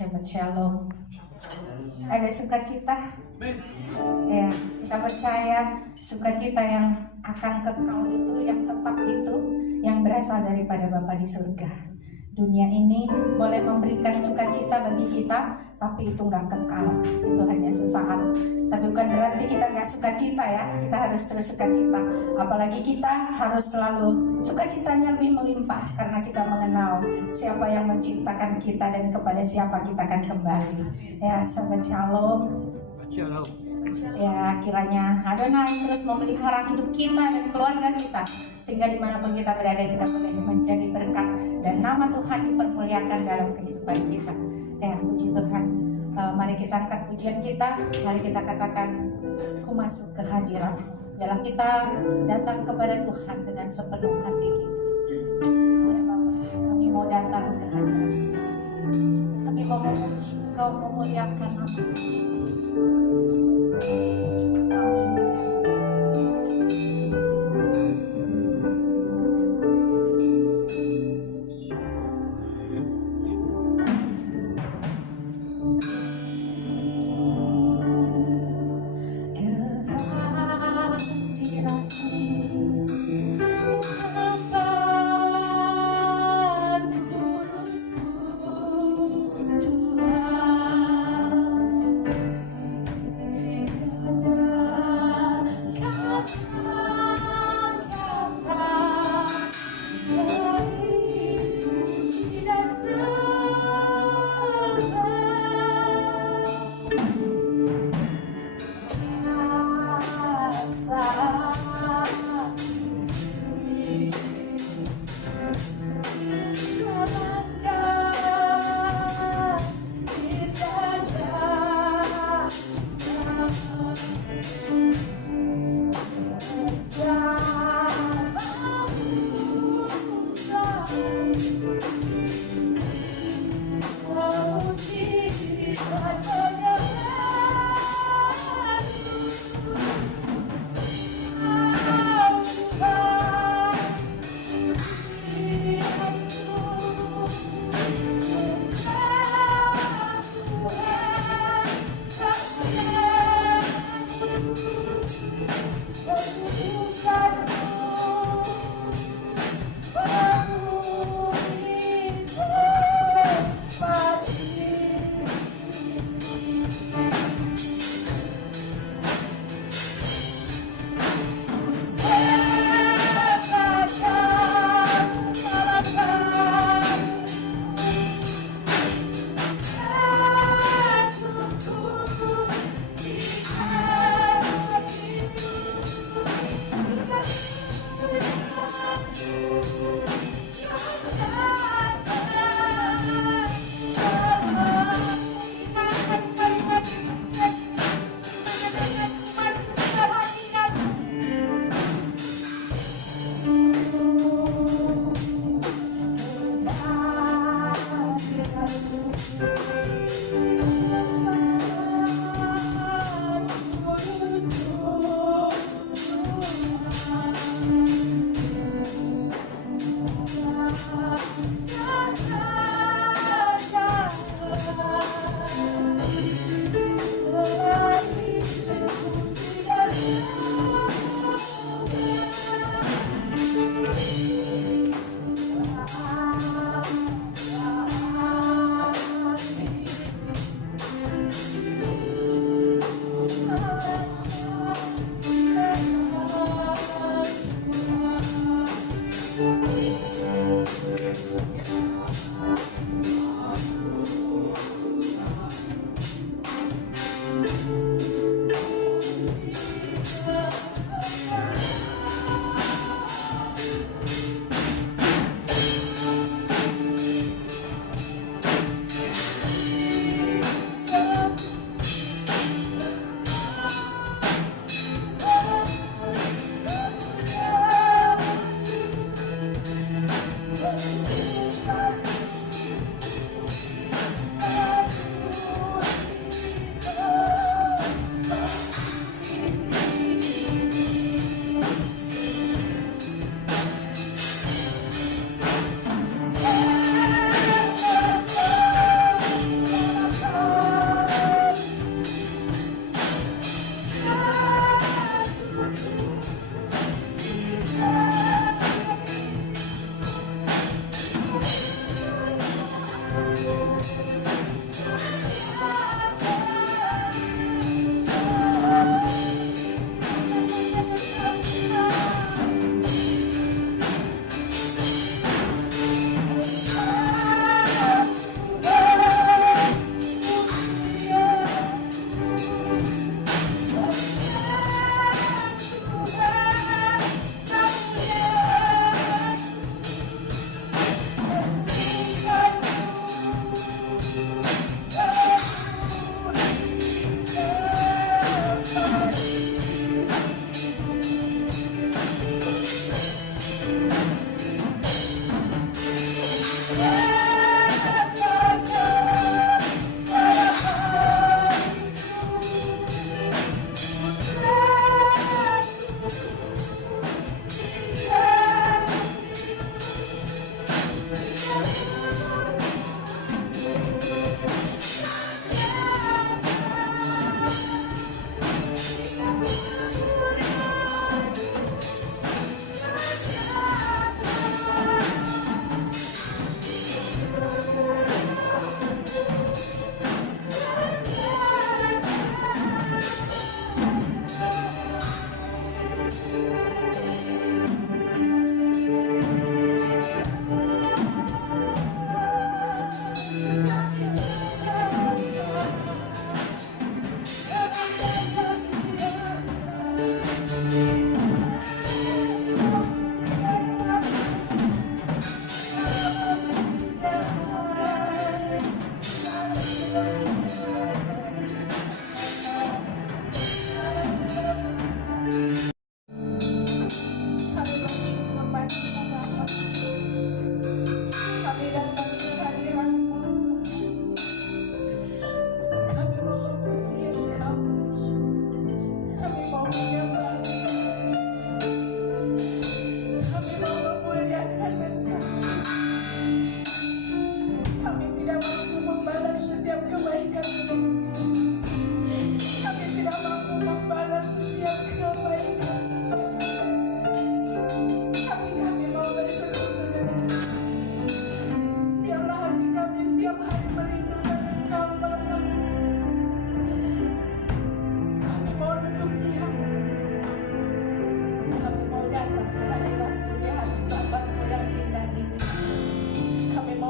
Shabbat Shalom. Ada sukacita? Ya, kita percaya sukacita yang akan kekal itu, yang tetap itu, yang berasal daripada Bapa di surga. Dunia ini boleh memberikan sukacita bagi kita, tapi itu nggak kekal, itu hanya sesaat. Tapi bukan berarti kita nggak sukacita ya, kita harus terus sukacita. Apalagi kita harus selalu sukacitanya lebih melimpah, karena kita mengenal siapa yang menciptakan kita dan kepada siapa kita akan kembali. Ya, Shabbat Shalom. Ya, kiranya Adonai terus memelihara hidup kita dan keluarga kita, sehingga dimanapun kita berada kita boleh menjadi berkat dan nama Tuhan dipermuliakan dalam kehidupan kita. Ya, puji Tuhan. Mari kita angkat pujian kita, mari kita katakan, ku masuk ke hadirat. Biarlah kita datang kepada Tuhan dengan sepenuh hati kita. Ya Bapa, kami mau datang ke hadirat. Kami mau memuji Engkau, memuliakan nama.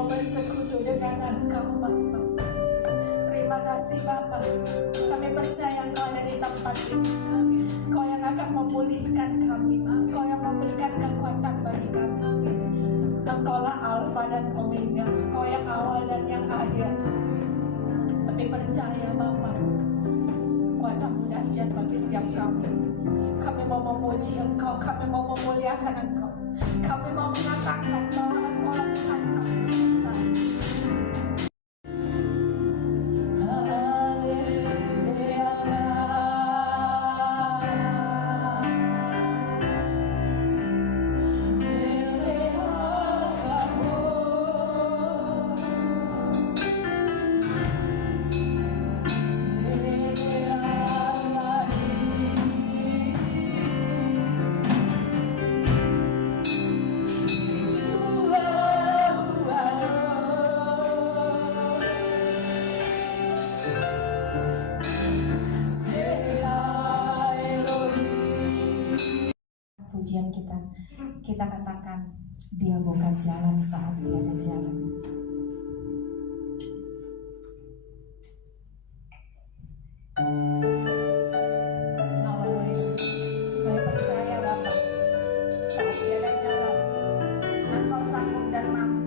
mau bersekutu dengan Engkau Bapa. Terima kasih Bapa. Kami percaya Engkau ada di tempat ini. Engkau yang akan memulihkan kami. Engkau yang memberikan kekuatan bagi kami. Engkaulah Alfa dan Omega. Engkau yang awal dan yang akhir. Kami percaya Bapa, kuasa-Mu dahsyat bagi setiap kami. Kami mau memuji Engkau, kami mau memuliakan Engkau. Kami mau mengatakan bahwa Engkau lah Tuhan kami. Pujian kita katakan Dia buka jalan saat tiada jalan. Haleluya. Kami percaya Bapa, saat tiada jalan Engkau sanggup dan mampu.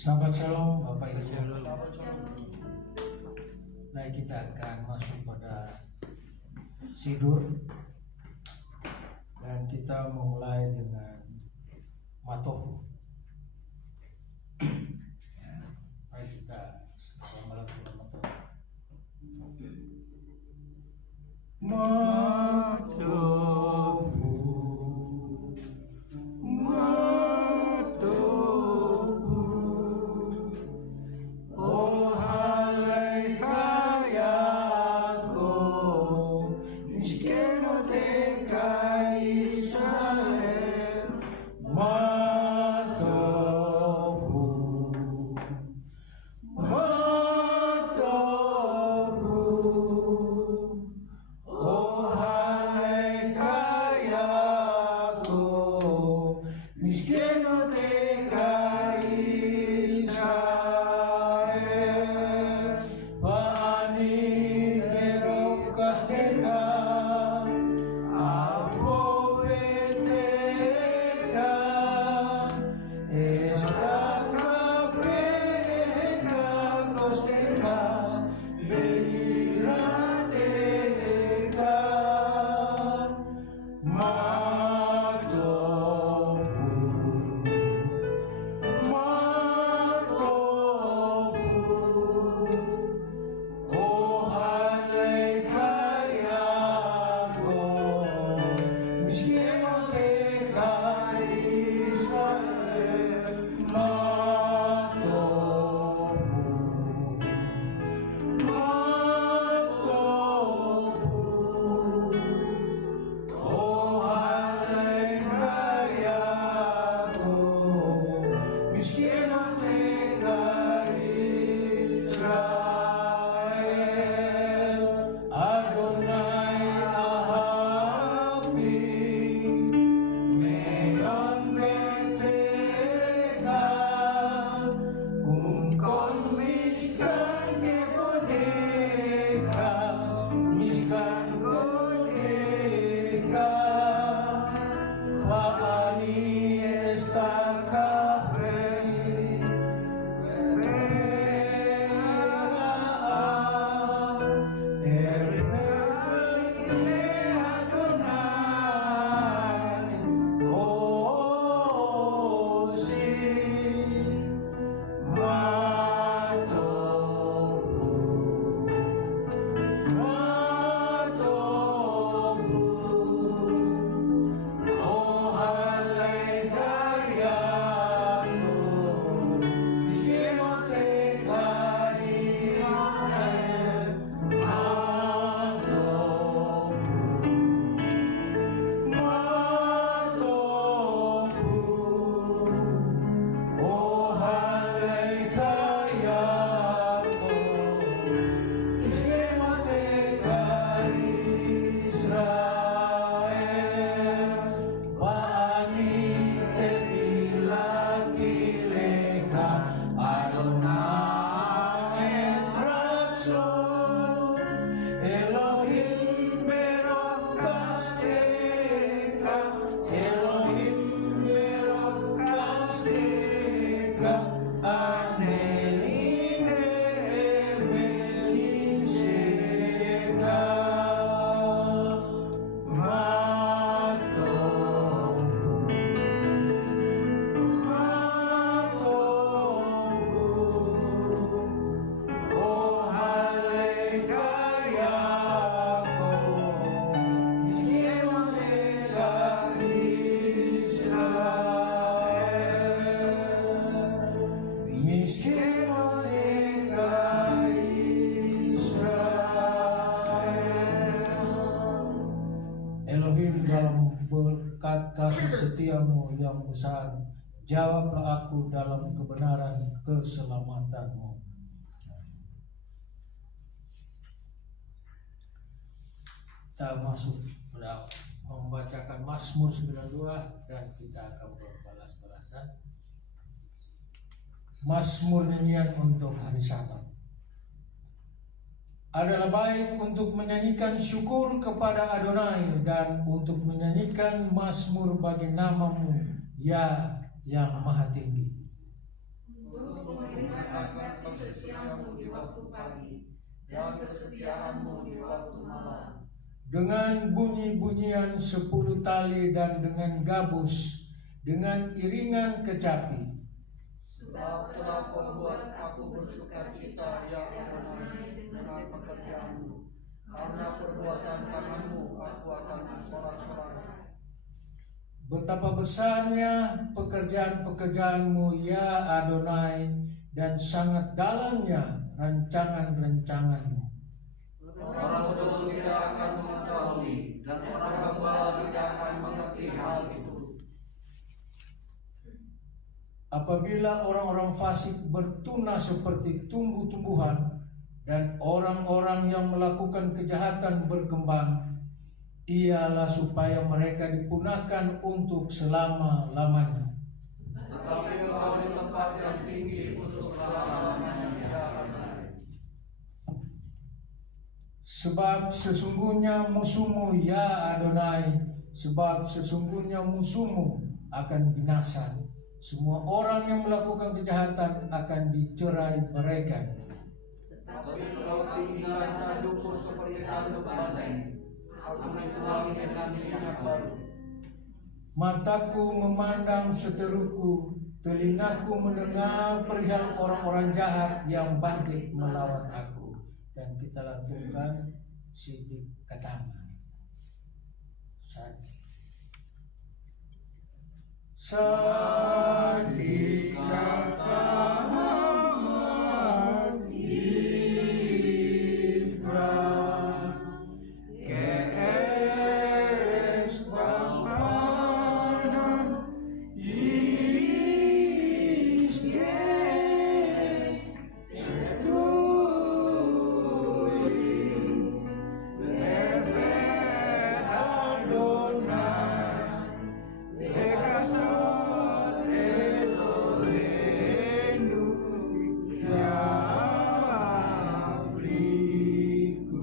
Selamat Shalom Bapak Ibu. Baik, kita akan masuk pada Sidur dan kita memulai dengan Matohu. kasih setiamu yang besar, jawablah aku dalam kebenaran keselamatanmu. Kita masuk pada membacakan Mazmur 92 dan kita akan berbalas-balasan. Mazmur nyanyian untuk hari Sabat. Adalah baik untuk menyanyikan syukur kepada Adonai dan untuk menyanyikan mazmur bagi namamu, ya yang maha tinggi. Untuk mengingatkan kasih setiamu di waktu pagi dan kesetiaanmu di waktu malam. Dengan bunyi-bunyian 10 tali dan dengan gabus, dengan iringan kecapi. Sebab telah kau buat aku bersuka cita, ya Adonai, dengan pekerjaanmu. Karena perbuatan tanganmu aku akan bersorak-sorai. Betapa besarnya pekerjaan-pekerjaanmu, ya Adonai, dan sangat dalamnya rancangan-rancanganmu. Orang bodoh tidak akan mengetahui, dan orang bebal tidak akan mengerti hal itu. Apabila orang-orang fasik bertunas seperti tumbuh-tumbuhan dan orang-orang yang melakukan kejahatan berkembang, ialah supaya mereka dipunahkan untuk selama-lamanya. Sebab sesungguhnya musuhmu ya Adonai, sebab sesungguhnya musuhmu akan binasa. Semua orang yang melakukan kejahatan akan dicerai beraikan. Tapi kau tinggikan tandukku seperti tanduk banteng, aku dituang dengan minyak baru. Mataku memandang seteruku, telingaku mendengar perihal orang-orang jahat yang bangkit melawan aku. Dan kita lantunkan sidik katama. Sadik katama Ibra keeres bapanan iske setuli levet Adonai bekasat Elohenu ya Afriku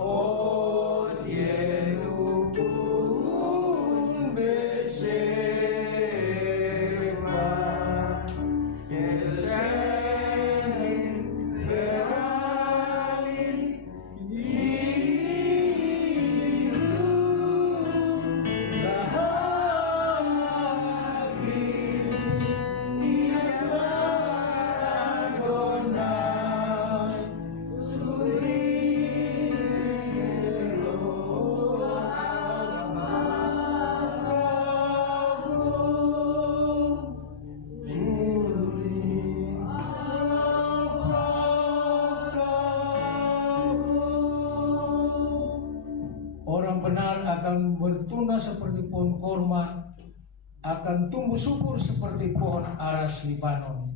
o tienu pun beseba el senin beralih Orang benar akan bertunas seperti pohon korma, akan tumbuh subur seperti pohon aras Libanon.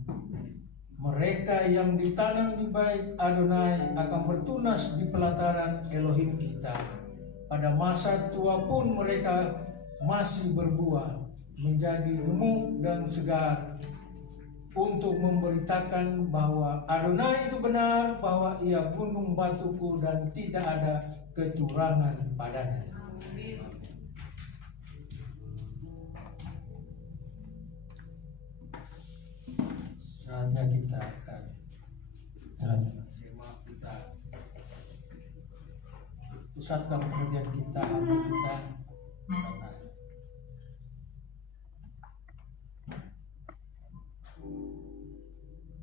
Mereka yang ditanam di bait Adonai akan bertunas di pelataran Elohim kita. Pada masa tua pun mereka masih berbuah, menjadi gemuk dan segar, untuk memberitakan bahwa Adonai itu benar, bahwa ia gunung batuku dan tidak ada kecurangan padanya. Saatnya kita akan dalam tema kita pusatkan perhatian kita, hati kita karena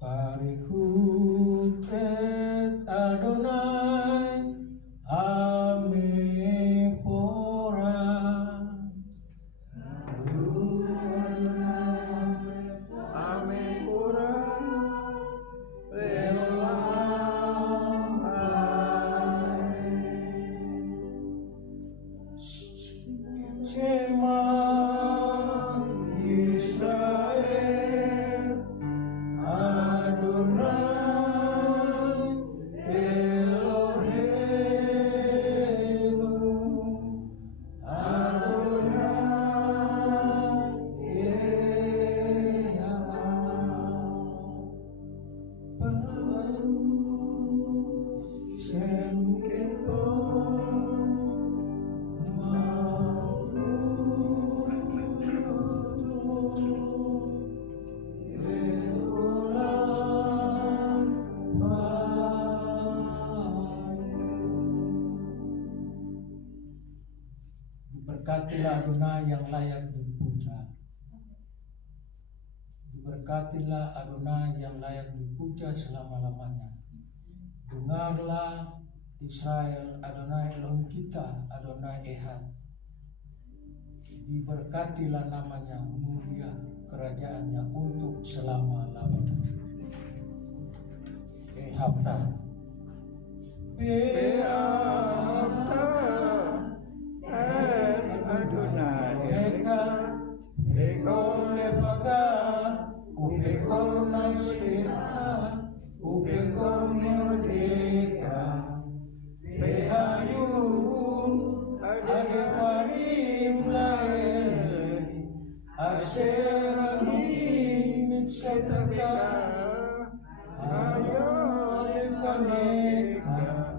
Parikut et Adonai ame pora ame pora Shema Israel Adonai Elohenu Adonai Ea Baru Sem Diberkatilah Adonai yang layak dipuja. Diberkatilah Adonai yang layak dipuja selama-lamanya. Dengarlah Israel, Adonai Elohim kita, Adonai Ehad. Diberkatilah namanya, mulia kerajaannya untuk selama-lamanya. Ehapta. Ehapta. Adonai Eka, Ekor lepaka, Upekor nasirka, Upekor merdeka, Pehayun, Adeparim laele, Asera nuki mitsataka, Ayo lepaneka,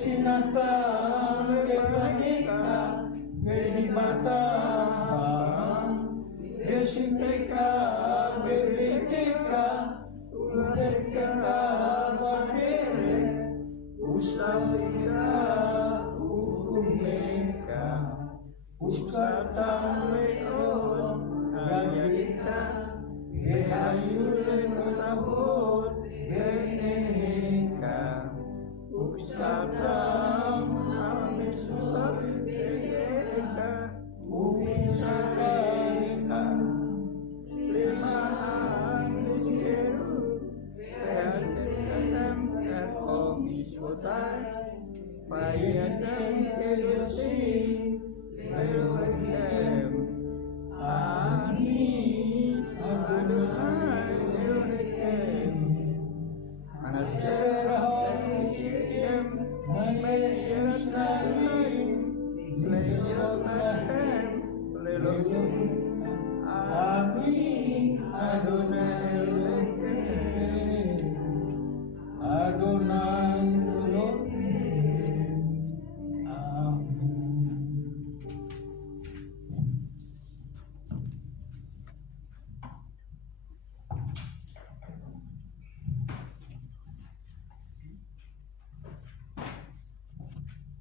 Gesinata lebanika Gehibatang Gesinteka Gebitika Udekeka Badere Uslawika Ukumeka Uskatang Leon Gagita Gehayulen Betahut Beneneka Uskatang Amisudeka Umisakalina Limahan Ujiru Behadekan Komisotai Payadan Kedosi Lewahem Amin Adonai Elohim Serahim Mayes Naim Lesotahem Lelohim Amin Adonai Elohim Adonai Elohim Amin.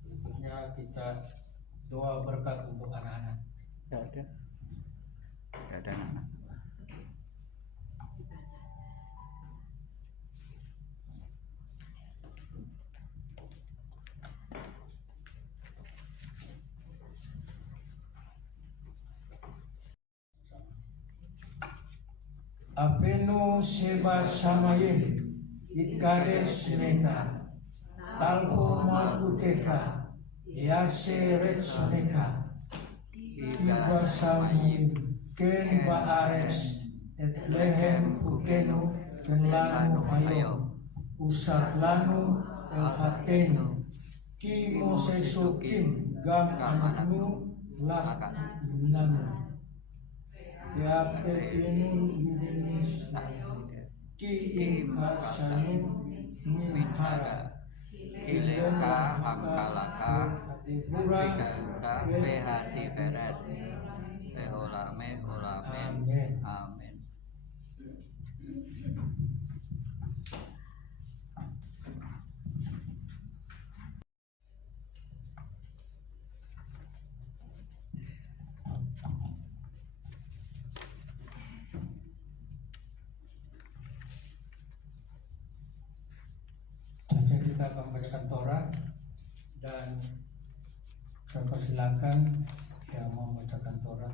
Berikutnya kita doa berkat untuk anak-anak. Gak ada anak. Apenu seba samayim itkades meka talpo malkuteka yase retsmeka iba samayim ken baarets et lehen kukenu ken lanu ayo usat lanu el hatenu ki mosesokim gam anaknu lak inanu ya tepinun bidinis ki inkasanu minhara Kileka hamkalaka Bika behati beret Beholame holamen Amin. Saja kita akan membacakan Torah dan saya persilakan yang mau membacakan Torah.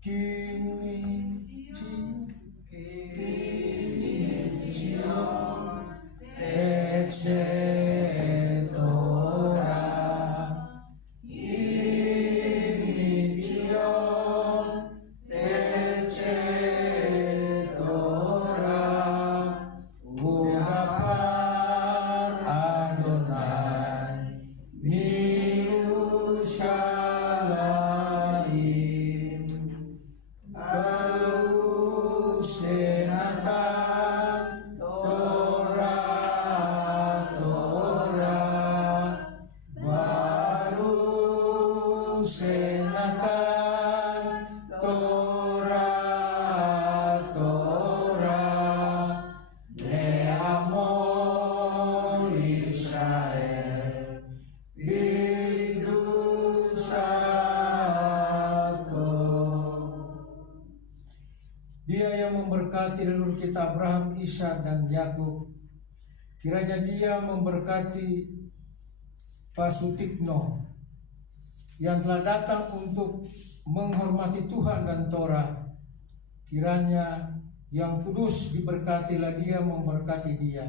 Kini Cion Torah ini Cion Torah Ungkapan Adonai Yerushalayim Perusenatan Torah baru senatan Torah leamor Israel bidusato. Dia yang memberkati leluhur kita Abraham, Ishak dan Yakub, kiranya dia memberkati Pak Sutikno yang telah datang untuk menghormati Tuhan dan Torah. Kiranya yang kudus diberkatilah dia, memberkati dia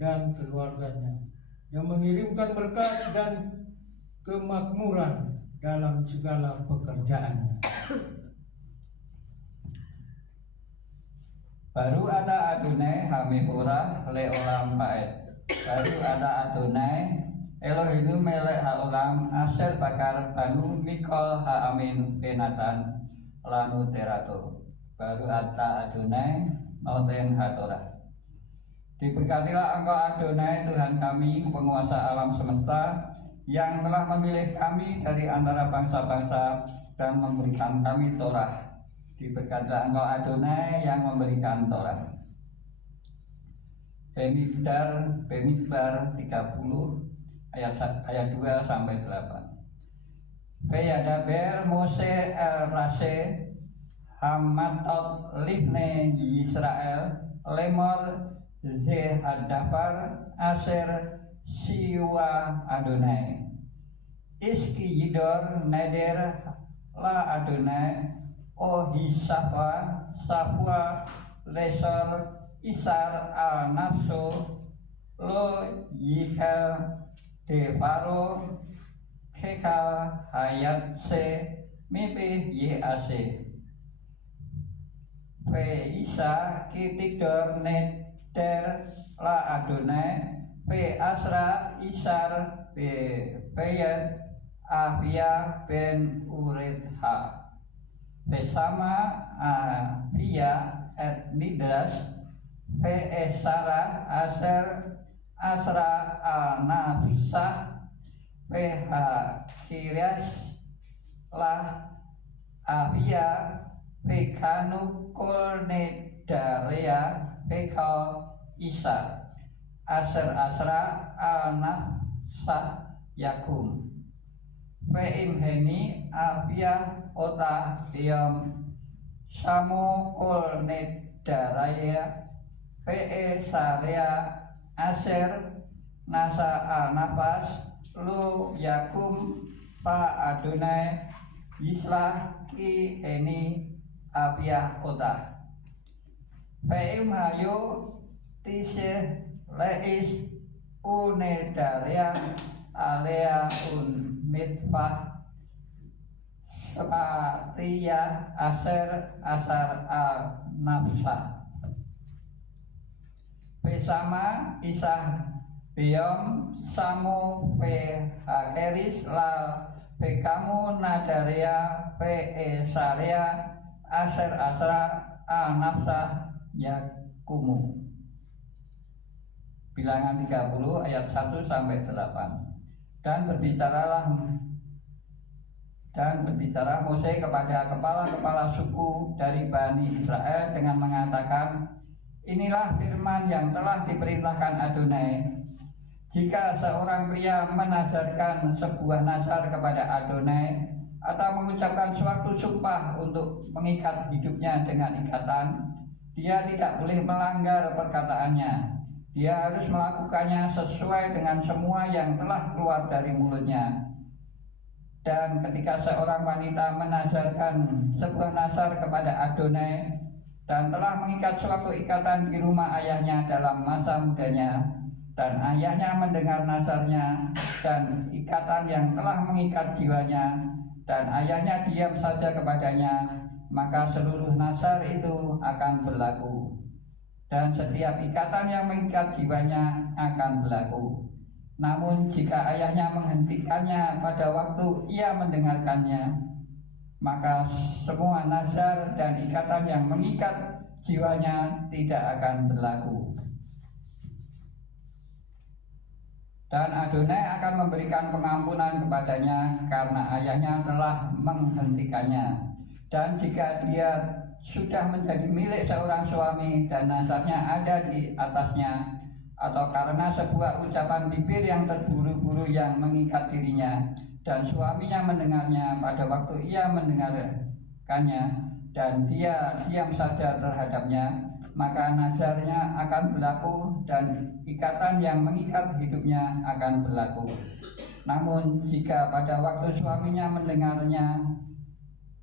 dan keluarganya, yang mengirimkan berkat dan kemakmuran dalam segala pekerjaannya. Baru ada Adonai hamipurah le olam baet. Baru ada Adonai Elohim melek haolam asher bakar banu mikol haamin penatan lanu terato baru ata Adonai noten hatorah. Diberkatilah Engkau Adonai Tuhan kami, penguasa alam semesta, yang telah memilih kami dari antara bangsa-bangsa dan memberikan kami Torah. Diberkatilah Engkau Adonai yang memberikan Torah. Bemidbar 30 ayat 2 sampai 8. Vayadaber Mose el Rase Hamatot Livne Yisrael Lemor Zehadafar Aser Siwa Adonai Iski Yidor Neder La Adonai O Hisafa Safwa Lesor Isar Al Nafso Lo Yikhel Devaro Kekal Hayat Se Mipi Yase Pe Isa Kitidor Neder La Adonai Pe Asra Isar Pe Peyet Afia Ben Uritha Pe Sama Afia Et Nidras Pe Esara Aser Asra Al-Nafsah PH Kiryas lah Afia Pekanu Kolnedarea Pekal Isa Aser Asra Al-Nafsah Yakum Peim Heni Afia Ota Diam Samo Kolnedarea Pe Saria Aser Nasa Al-Nafas Lu Yakum Pa Adonai Yislah Ki Eni Abiyah Ota Fe'im Hayo Tiseh Leis Unedaria Alea Un Mitfah Sepatiyah Aser Asar Al-Nafsah Pesama Isah Biom Samu Pe Hakeris Lal Pekamu Nadaria Pe Esaria Aser Asra Al Nafsah Yakumu. Bilangan 30 ayat 1 sampai 8. Dan berbicara Mose kepada kepala-kepala suku dari Bani Israel dengan mengatakan, inilah firman yang telah diperintahkan Adonai. Jika seorang pria menazarkan sebuah nazar kepada Adonai atau mengucapkan suatu sumpah untuk mengikat hidupnya dengan ikatan, dia tidak boleh melanggar perkataannya. Dia harus melakukannya sesuai dengan semua yang telah keluar dari mulutnya. Dan ketika seorang wanita menazarkan sebuah nazar kepada Adonai dan telah mengikat suatu ikatan di rumah ayahnya dalam masa mudanya, dan ayahnya mendengar nazarnya dan ikatan yang telah mengikat jiwanya, dan ayahnya diam saja kepadanya, maka seluruh nazar itu akan berlaku, dan setiap ikatan yang mengikat jiwanya akan berlaku. Namun jika ayahnya menghentikannya pada waktu ia mendengarkannya, maka semua nazar dan ikatan yang mengikat jiwanya tidak akan berlaku. Dan Adonai akan memberikan pengampunan kepadanya karena ayahnya telah menghentikannya. Dan jika dia sudah menjadi milik seorang suami dan nazarnya ada di atasnya, atau karena sebuah ucapan bibir yang terburu-buru yang mengikat dirinya, dan suaminya mendengarnya pada waktu ia mendengarkannya, dan dia diam saja terhadapnya, maka nazarnya akan berlaku dan ikatan yang mengikat hidupnya akan berlaku. Namun jika pada waktu suaminya mendengarnya,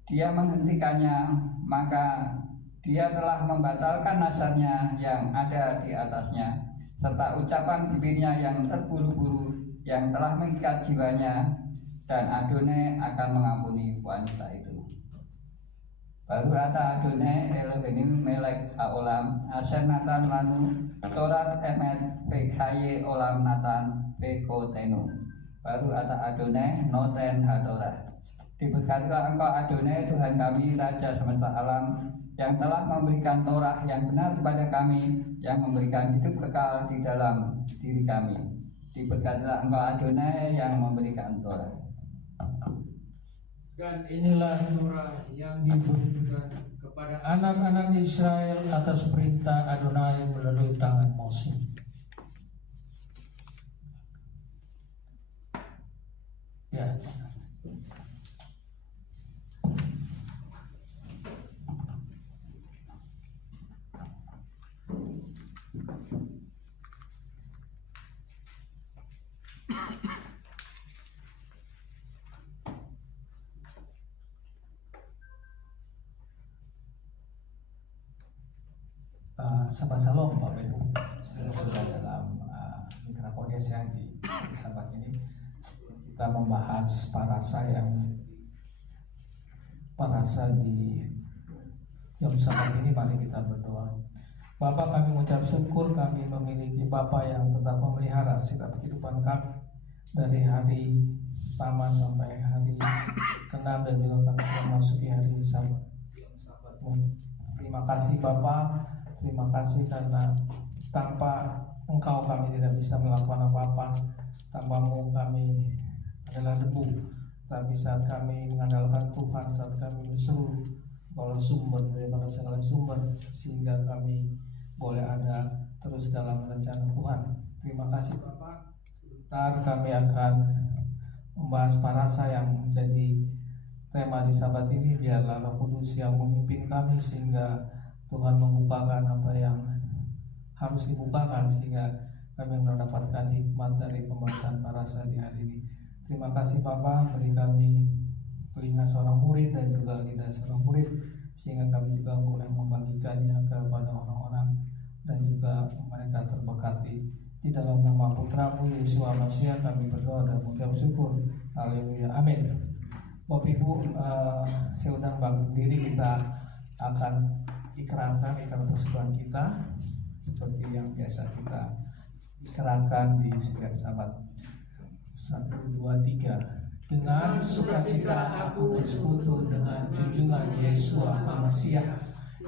dia menghentikannya, maka dia telah membatalkan nazarnya yang ada di atasnya, serta ucapan bibirnya yang terburu-buru yang telah mengikat jiwanya, dan Adonai akan mengampuni wanita itu. Baru ata Adonai Elohim melek haolam aser natan lanu torat emet pekaye olam natan pekotenu. baru ata Adonai noten hadorah. Diberkatilah Engkau Adonai Tuhan kami, Raja semesta alam, yang telah memberikan Torah yang benar kepada kami, yang memberikan hidup kekal di dalam diri kami. Diberkatilah Engkau Adonai yang memberikan Torah. Dan inilah Torah yang diberikan kepada anak-anak Israel atas perintah Adonai melalui tangan Moses. Ya. Sahabat Salom, Bapak Ibu, sudah dalam Mitra Kodes ya di sahabat ini kita membahas parasa di Yom Sabat ini. Mari kita berdoa. Bapa, kami mengucap syukur kami memiliki Bapa yang tetap memelihara setiap kehidupan kami dari hari pertama sampai hari ke-6 dan juga kami memasuki hari Sabat-Mu. Terima kasih Bapa. Terima kasih karena tanpa Engkau kami tidak bisa melakukan apa-apa. Tanpa-Mu kami adalah debu. Tapi saat kami mengandalkan Tuhan, saat kami berseru bahwa sumber daripada segala sumber, sehingga kami boleh ada terus dalam rencana Tuhan. Terima kasih Bapak. Sebentar kami akan membahas parasa yang menjadi tema di Sabat ini. Biarlah Roh Kudus yang memimpin kami sehingga Tuhan membukakan apa yang harus dibukakan sehingga kami mendapatkan hikmat dari pembahasan parasa di hari ini. Terima kasih Bapak, beri kami telinga seorang murid dan juga lidah seorang murid sehingga kami juga boleh membagikannya kepada orang-orang dan juga mereka terberkati. Di dalam nama Putra-Mu Yesus Masiah kami berdoa dan mengucap syukur. Haleluya, amin. Bapak Ibu, saya undang bangkit diri, kita akan ikrarkan persekutuan kita seperti yang biasa kita ikrarkan di setiap Sabat. 1, 2, 3. Dengan sukacita aku bersekutu dengan junjungan Yesus Masiah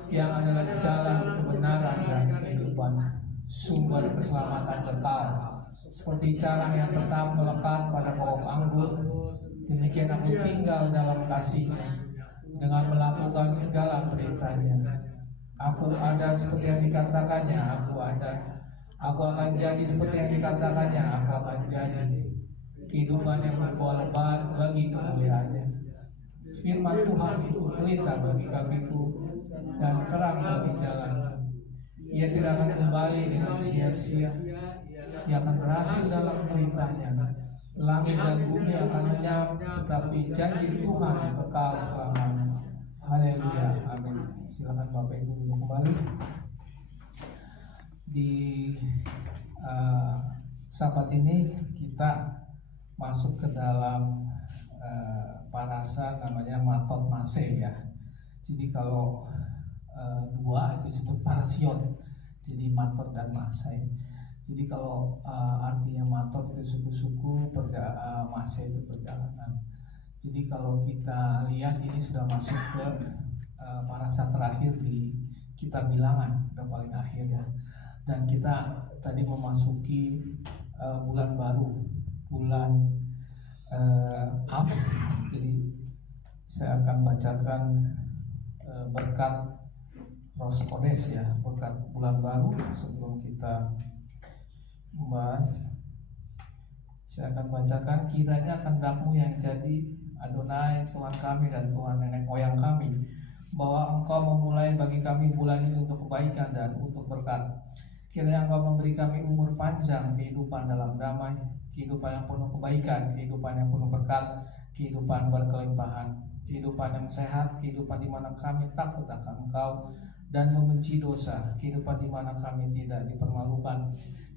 yang adalah jalan kebenaran dan kehidupan, sumber keselamatan kekal. Seperti carang yang tetap melekat pada pokok anggur, demikian aku tinggal dalam kasih-Nya dengan melakukan segala perintah-Nya. Aku ada seperti yang dikatakannya, aku ada. Aku akan jadi seperti yang dikatakannya, aku akan jadi. Kehidupan yang berbuah lebat bagi kemuliaan-Nya. Firman Tuhan itu pelita bagi kakiku dan terang bagi jalan. Ia tidak akan kembali dengan sia-sia. Ia akan berhasil dalam perintah-Nya. Langit dan bumi akan lenyap, tetapi janji Tuhan kekal selamanya. Haleluya, amin. Silakan Bapak Ibu duduk kembali. Di Sabat ini kita masuk ke dalam parasa namanya matot mase ya. Jadi kalau dua itu disebut parasion. Jadi matot dan mase. Jadi kalau artinya matot itu suku-suku, mase itu perjalanan. Jadi kalau kita lihat ini sudah masuk ke parasa terakhir di kitab Bilangan, udah paling akhir ya. Dan kita tadi memasuki bulan baru, bulan Av. Jadi saya akan bacakan berkat Ros Kodes ya, berkat bulan baru sebelum kita membahas. Saya akan bacakan, kiranya kehendak-Mu yang jadi Adonai Tuhan kami dan Tuhan nenek moyang kami, bahwa Engkau memulai bagi kami bulan ini untuk kebaikan dan untuk berkat. Kiranya Engkau memberi kami umur panjang, kehidupan dalam damai, kehidupan yang penuh kebaikan, kehidupan yang penuh berkat, kehidupan berkelimpahan, kehidupan yang sehat, kehidupan di mana kami takut akan Engkau dan membenci dosa, kehidupan di mana kami tidak dipermalukan,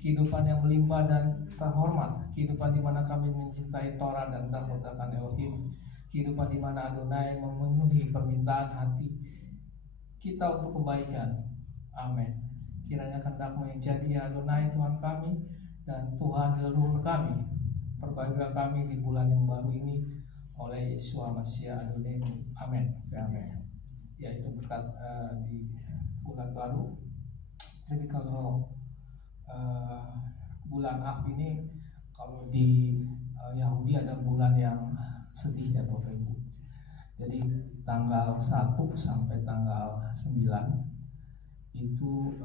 kehidupan yang melimpah dan terhormat, kehidupan di mana kami mencintai Torah dan takut akan Elohim, kehidupan di mana Adonai memenuhi permintaan hati kita untuk kebaikan. Amin. Kiranya kehendak-Mu yang jadi Adonai Tuhan kami dan Tuhan leluhur kami, perbaikan kami di bulan yang baru ini oleh Yesus Masih Adonai. Amin. Amin. Yaitu berkat di bulan baru. Jadi kalau bulan Av ini, kalau di Yahudi ada bulan yang sedih ya Bapak Ibu. Jadi tanggal 1 sampai tanggal 9 itu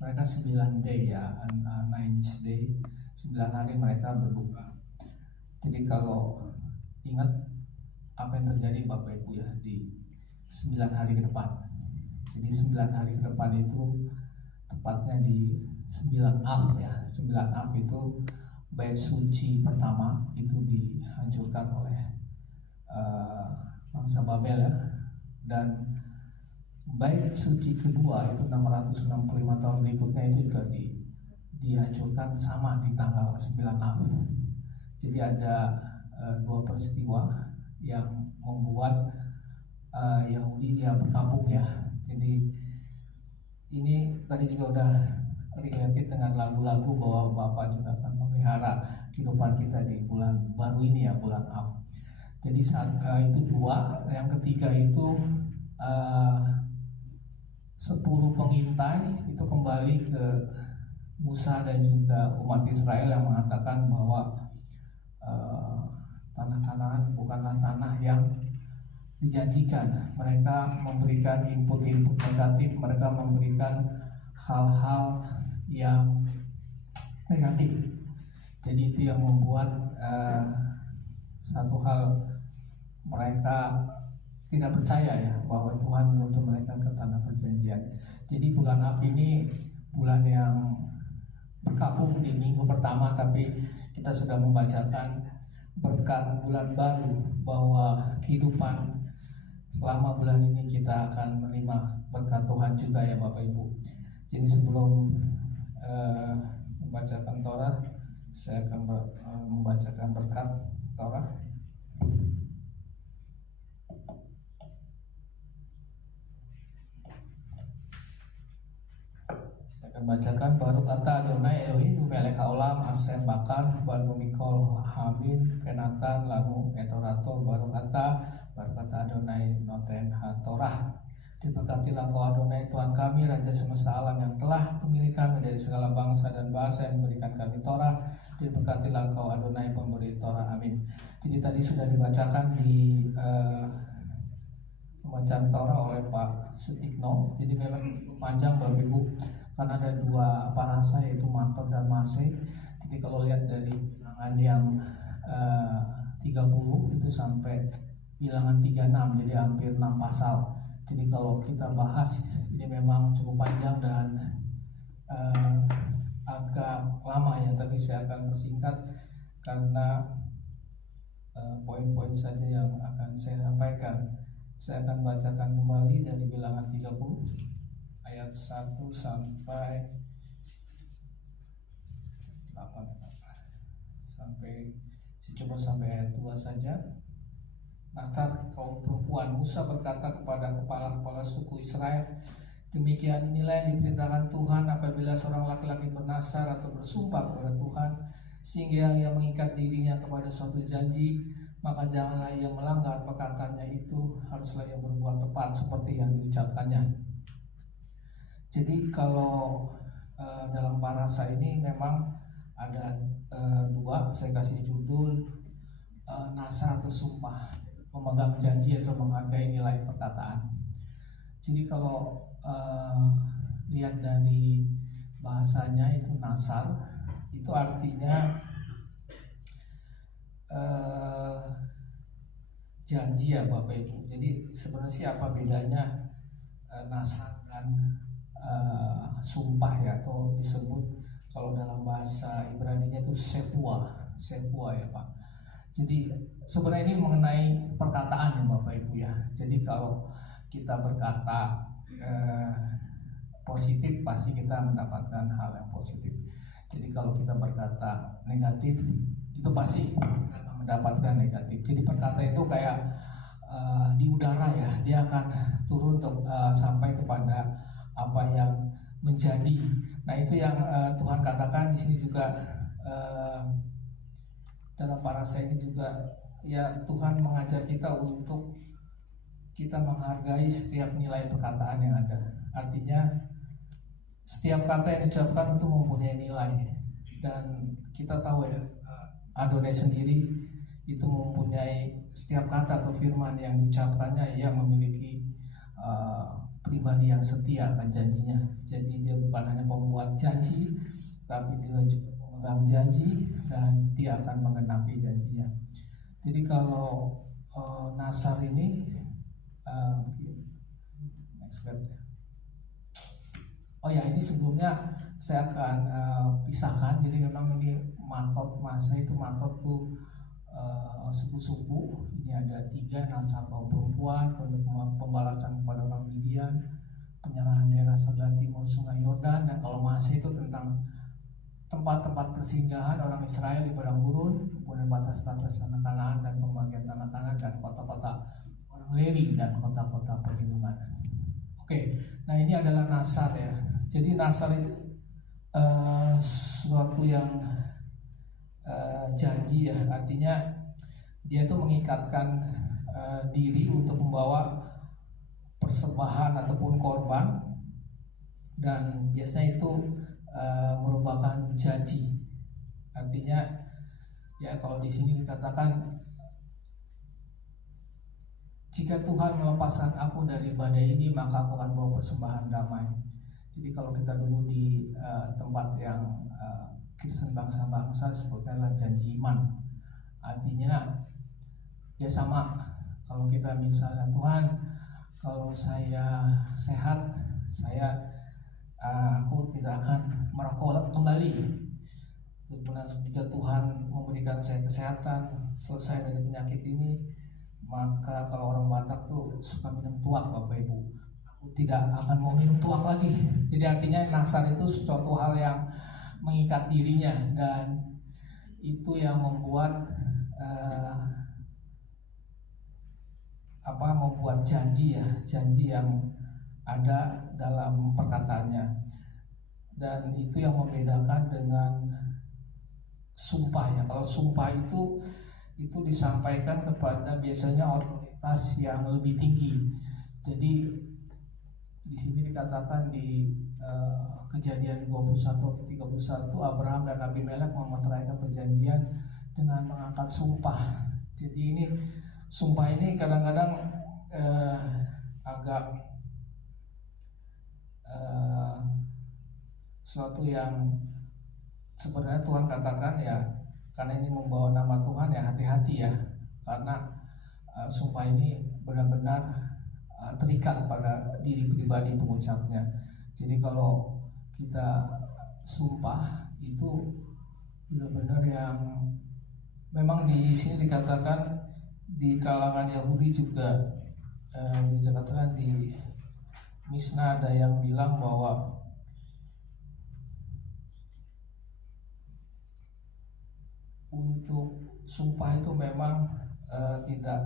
mereka 9 day ya, 9 day, 9 hari mereka berbuka. Jadi kalau ingat apa yang terjadi Bapak Ibu ya di 9 hari ke depan. Jadi 9 hari ke depan itu tepatnya di 9 Av ya. 9 Av itu bait suci pertama itu dihancurkan oleh bangsa Babel ya. Dan bait suci kedua itu 665 tahun berikutnya itu juga dihancurkan sama di tanggal 9 Av. Jadi ada dua peristiwa yang membuat Yahudi ya berkabung ya. Jadi ini tadi juga udah related dengan lagu-lagu bahwa Bapak juga akan memelihara kehidupan kita di bulan baru ini ya, bulan Av. Jadi itu dua. Yang ketiga itu 10 pengintai itu kembali ke Musa dan juga umat Israel yang mengatakan bahwa tanah Kanaan bukanlah tanah yang dijanjikan. Mereka memberikan input-input negatif, mereka memberikan hal-hal yang negatif. Jadi itu yang membuat satu hal mereka tidak percaya ya bahwa Tuhan menuntut mereka ke tanah perjanjian. Jadi bulan Av ini bulan yang berkabung di minggu pertama, tapi kita sudah membacakan berkat bulan baru bahwa kehidupan selama bulan ini kita akan menerima berkat Tuhan juga ya Bapak Ibu. Jadi sebelum membacakan Torah, saya akan membacakan berkat Torah. Bacakan baru kata Adonai Elohim melek haolam asem bakan baru mikol hamin kenatan lagu etorato baru kata Adonai noten hatorah. Diberkatilah Engkau Adonai Tuhan kami, Raja semesta alam yang telah memilih kami dari segala bangsa dan bahasa yang memberikan kami Torah. Diberkatilah Engkau Adonai pemberi Torah. Amin. Jadi tadi sudah dibacakan di pembacaan Torah oleh Pak Sutikno. Jadi memang panjang Bapak Ibu, karena ada dua parasa yaitu Mator dan Mase. Jadi kalau lihat dari bilangan yang 30 itu sampai bilangan 36, jadi hampir 6 pasal. Jadi kalau kita bahas ini memang cukup panjang dan agak lama ya, tapi saya akan bersingkat karena poin-poin saja yang akan saya sampaikan. Saya akan bacakan kembali dari bilangan 30 ayat 1 sampai 8 coba sampai ayat 2 saja. Nasar kaum perempuan, Musa berkata kepada kepala-kepala suku Israel, demikian inilah yang diperintahkan Tuhan apabila seorang laki-laki bernasar atau bersumpah kepada Tuhan sehingga ia mengikat dirinya kepada suatu janji, maka janganlah ia melanggar perkataannya itu, haruslah ia berbuat tepat seperti yang diucapkannya. Jadi kalau dalam parasa ini memang ada dua, saya kasih judul nasar atau sumpah, memegang janji atau menghargai nilai perkataan. Jadi kalau lihat dari bahasanya itu nasar, itu artinya janji ya Bapak Ibu. Jadi sebenarnya apa bedanya nasar dan sumpah ya, atau disebut kalau dalam bahasa Ibrani-nya itu sefuah ya Pak. Jadi sebenarnya ini mengenai perkataan ya Bapak Ibu ya. Jadi kalau kita berkata positif, pasti kita mendapatkan hal yang positif. Jadi kalau kita berkata negatif, itu pasti mendapatkan negatif. Jadi perkata itu kayak di udara ya, dia akan turun untuk sampai kepada apa yang menjadi. Nah itu yang Tuhan katakan di sini juga dalam parasa ini juga ya Tuhan mengajar kita untuk kita menghargai setiap nilai perkataan yang ada. Artinya setiap kata yang diucapkan itu mempunyai nilai, dan kita tahu ya Adonai sendiri itu mempunyai setiap kata atau firman yang diucapkannya, ia memiliki pribadi yang setia akan janjinya. Jadi dia bukan hanya pembuat janji, tapi dia juga pemegang janji, dan dia akan menggenapi janjinya. Jadi kalau Nasar ini next slide. Oh ya, ini sebelumnya saya akan pisahkan. Jadi memang ini matot masa itu, matot tuh suku-suku. Ini ada 3, Nasar kaum perempuan, pembalasan kepada orang Midian, penyerahan daerah sebelah timur sungai Yordan, dan kalau masa itu tentang tempat-tempat persinggahan orang Israel di padang gurun, kemudian batas-batas tanah Kanaan dan pembagian tanah Kanaan, dan kota-kota orang Lewi dan kota-kota perlindungan. Oke, nah ini adalah Nasar ya. Jadi Nasar itu suatu yang janji ya, artinya dia itu mengikatkan diri untuk membawa persembahan ataupun korban, dan biasanya itu merupakan janji. Artinya ya kalau di sini dikatakan, jika Tuhan melepaskan aku dari badai ini, maka aku akan bawa persembahan damai. Jadi kalau kita dulu di tempat yang Kristen bangsa-bangsa sebutnya janji iman. Artinya ya sama, kalau kita misalnya Tuhan, kalau saya sehat, aku tidak akan merokok kembali. Kemudian jika Tuhan memberikan saya kesehatan, selesai dari penyakit ini, maka kalau orang Batak tuh suka minum tuak, Bapak Ibu, aku tidak akan mau minum tuak lagi. Jadi artinya Nasar itu suatu hal yang mengikat dirinya, dan itu yang membuat membuat janji ya, janji yang ada dalam perkataannya. Dan itu yang membedakan dengan sumpah ya. Kalau sumpah itu disampaikan kepada biasanya otoritas yang lebih tinggi. Jadi di sini dikatakan di Kejadian 21-31, Abraham dan Abimelek memeteraikan perjanjian dengan mengangkat sumpah. Jadi ini sumpah ini kadang-kadang agak suatu yang sebenarnya Tuhan katakan ya, karena ini membawa nama Tuhan ya, hati-hati ya, karena sumpah ini benar-benar terikat pada diri pribadi pengucapnya. Jadi kalau kita sumpah itu benar-benar yang memang di sini dikatakan di kalangan Yahudi juga dikatakan di Misna ada yang bilang bahwa untuk sumpah itu memang tidak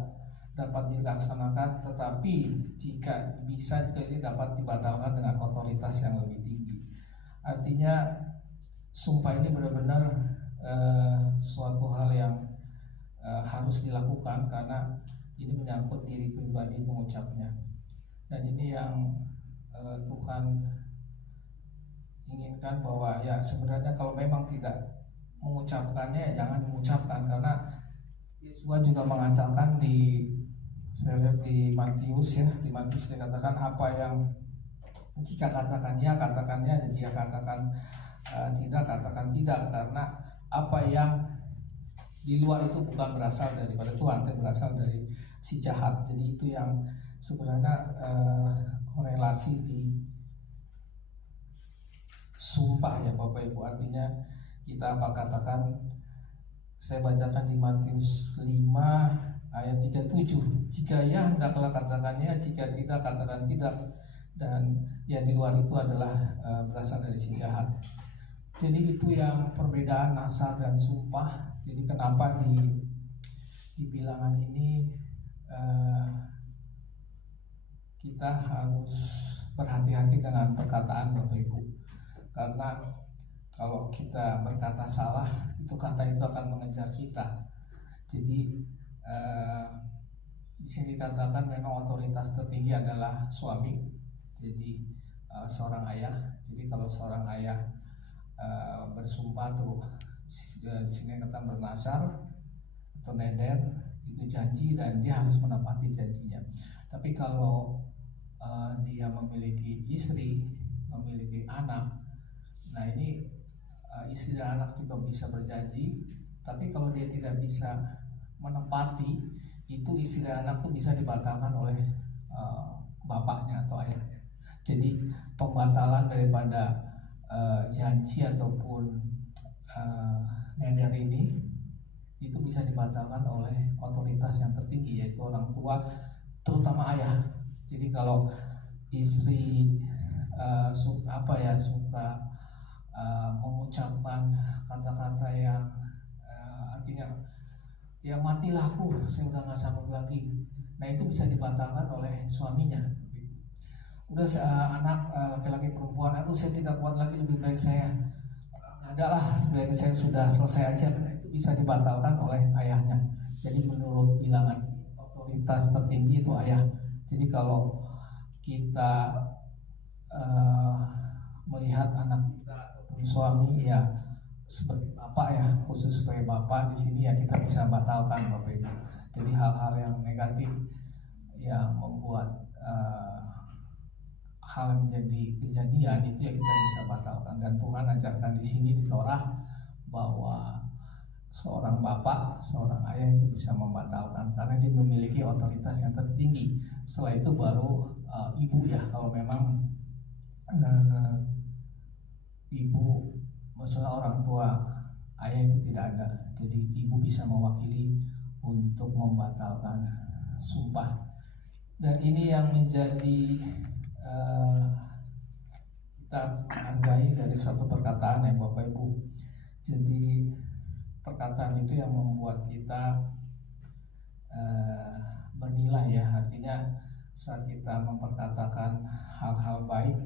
dapat dilaksanakan, tetapi jika bisa juga ini dapat dibatalkan dengan otoritas yang lebih tinggi. Artinya sumpah ini benar-benar suatu hal yang harus dilakukan, karena ini menyangkut diri pribadi pengucapnya. Dan ini yang Tuhan inginkan, bahwa ya sebenarnya kalau memang tidak mengucapkannya ya jangan mengucapkan, karena Yesus juga mengajarkan saya lihat di Matius ya, di Matius dikatakan apa yang jika katakan ya katakannya, dan jika katakan tidak katakan tidak, karena apa yang di luar itu bukan berasal daripada Tuhan, tapi berasal dari si jahat. Jadi itu yang sebenarnya korelasi di sumpah ya Bapak Ibu. Artinya kita apa katakan, saya bacakan di Matius 5 ayat 37, jika ya hendaklah katakannya, jika tidak katakan tidak, dan yang di luar itu adalah berasal dari si jahat. Jadi itu yang perbedaan Nasar dan sumpah. Jadi kenapa di bilangan ini kita harus berhati-hati dengan perkataan Bapak Ibu, karena kalau kita berkata salah, itu kata itu akan mengejar kita. Jadi di sini dikatakan memang otoritas tertinggi adalah suami. Jadi seorang ayah. Jadi kalau seorang ayah bersumpah atau di sini kata bernasar atau neder, itu janji dan dia harus menepati janjinya. Tapi kalau dia memiliki istri, memiliki anak, nah ini istri dan anak juga bisa berjanji. Tapi kalau dia tidak bisa menepati, itu istri dan anak tuh bisa dibatalkan oleh bapaknya atau ayahnya. Jadi pembatalan daripada janji ataupun neder ini itu bisa dibatalkan oleh otoritas yang tertinggi, yaitu orang tua, terutama ayah. Jadi kalau istri suka mengucapkan kata-kata yang artinya ya matilah aku, saya udah nggak sanggup lagi, nah itu bisa dibatalkan oleh suaminya. Udah anak laki-laki perempuan, aduh saya tidak kuat lagi, lebih baik saya adalah sebagai saya sudah selesai aja, itu bisa dibatalkan oleh ayahnya. Jadi menurut bilangan otoritas tertinggi itu ayah. Jadi kalau kita melihat anak kita ataupun suami ya sebagai bapak ya, khusus sebagai bapak di sini ya kita bisa batalkan Bapak Ibu. Jadi hal-hal yang negatif yang membuat hal menjadi kejadian itu ya kita bisa batalkan. Dan Tuhan ajarkan di sini di Torah bahwa seorang bapak, seorang ayah itu bisa membatalkan karena dia memiliki otoritas yang tertinggi. Setelah itu baru ibu ya, kalau memang ibu, maksudnya orang tua ayah itu tidak ada, jadi ibu bisa mewakili untuk membatalkan sumpah. Dan ini yang menjadi kita hargai dari satu perkataan ya Bapak Ibu. Jadi perkataan itu yang membuat kita bernilai ya. Artinya saat kita memperkatakan hal-hal baik,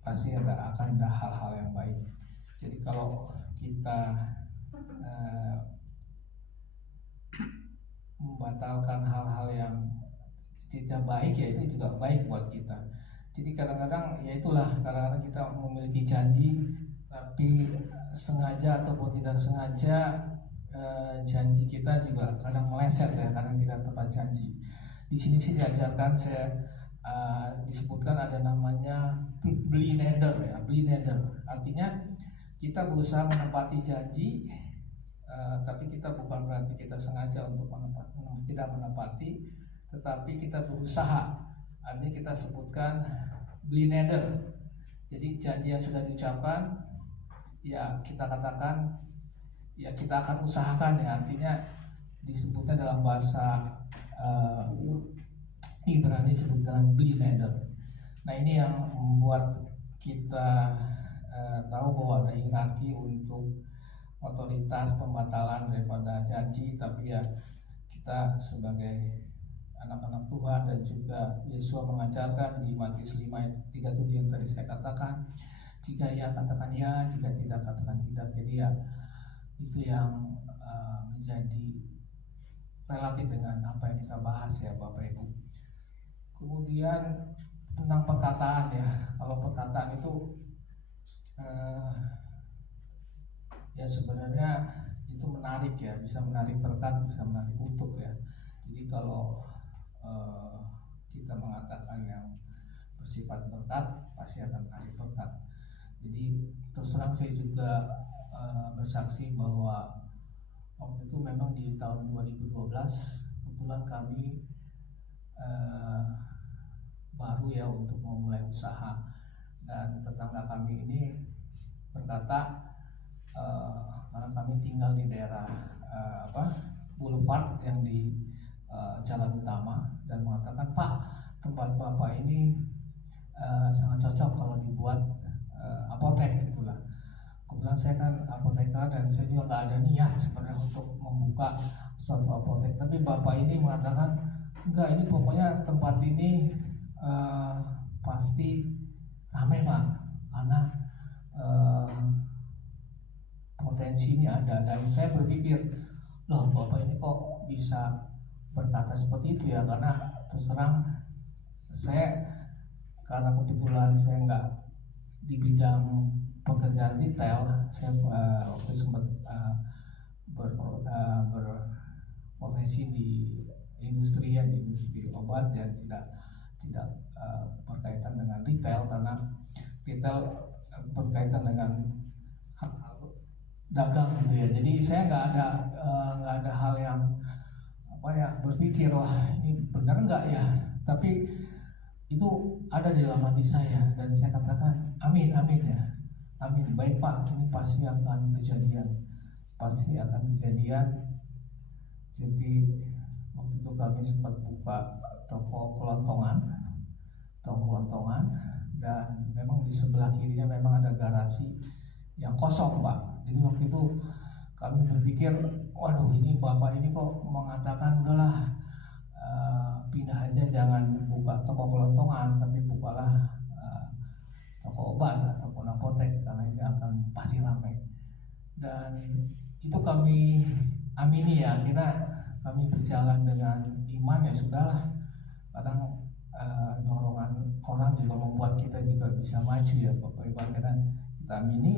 pasti akan ada hal-hal yang baik. Jadi kalau kita membatalkan hal-hal yang tidak baik, ya itu juga baik buat kita. Jadi kadang-kadang ya itulah, kadang-kadang kita memiliki janji tapi sengaja ataupun tidak sengaja janji kita juga kadang meleset ya, kadang tidak tepat janji. Di sini sih diajarkan, saya disebutkan ada namanya beli neder ya, beli neder. Artinya kita berusaha menepati janji, tapi kita bukan berarti kita sengaja untuk tidak menepati, tetapi kita berusaha. Artinya kita sebutkan beli neder. Jadi janji yang sudah diucapkan ya kita katakan ya kita akan usahakan ya. Artinya disebutkan dalam bahasa Ibrani disebut dengan beli neder. Nah ini yang membuat kita tahu bahwa ada hierarki untuk otoritas pembatalan daripada janji. Tapi ya kita sebagai anak-anak Tuhan, dan juga Yesus mengajarkan di Matius 5:37 yang tadi saya katakan, jika ya katakan ya, jika tidak katakan tidak. Jadi ya itu yang menjadi relatif dengan apa yang kita bahas ya Bapak Ibu. Kemudian tentang perkataan ya, kalau perkataan itu ya sebenarnya itu menarik ya, bisa menarik berkat, bisa menarik kutuk ya. Jadi kalau kita mengatakan yang bersifat berkat, pasti akan menarik berkat. Jadi terus terang saya juga bersaksi bahwa waktu itu memang di tahun 2012 kebetulan kami baru ya untuk memulai usaha, dan tetangga kami ini berkata karena kami tinggal di daerah Boulevard yang di jalan utama, dan mengatakan, Pak, tempat Bapak ini sangat cocok kalau dibuat apotek gitulah. Kebetulan saya kan apoteker dan saya juga nggak ada niat sebenarnya untuk membuka suatu apotek, tapi Bapak ini mengatakan enggak, ini pokoknya tempat ini pasti ramai Pak, karena potensi ini ada. Dan saya berpikir, loh Bapak ini kok bisa berkata seperti itu ya, karena terus terang saya, karena kebetulan saya nggak di bidang pekerjaan retail, saya waktu sempat berprofesi di industri obat dan tidak berkaitan dengan retail, karena retail berkaitan dengan dagang gitu ya. Jadi saya nggak ada hal yang berpikir wah ini benar nggak ya, tapi itu ada di dalam hati saya dan saya katakan amin ya, amin, baik Pak, ini pasti akan kejadian. Jadi waktu itu kami sempat buka toko kelontongan, dan memang di sebelah kirinya memang ada garasi yang kosong Pak. Jadi waktu itu kami berpikir, waduh ini Bapak ini kok mengatakan udahlah pindah aja, jangan buka toko kelontongan, tapi bukalah toko obat ataupun apotek, karena ini akan pasti ramai. Dan itu kami amini ya, akhirnya kami berjalan dengan iman, ya sudahlah. Kadang dorongan orang juga membuat kita juga bisa maju ya Bapak Ibu, akhirnya kita amini.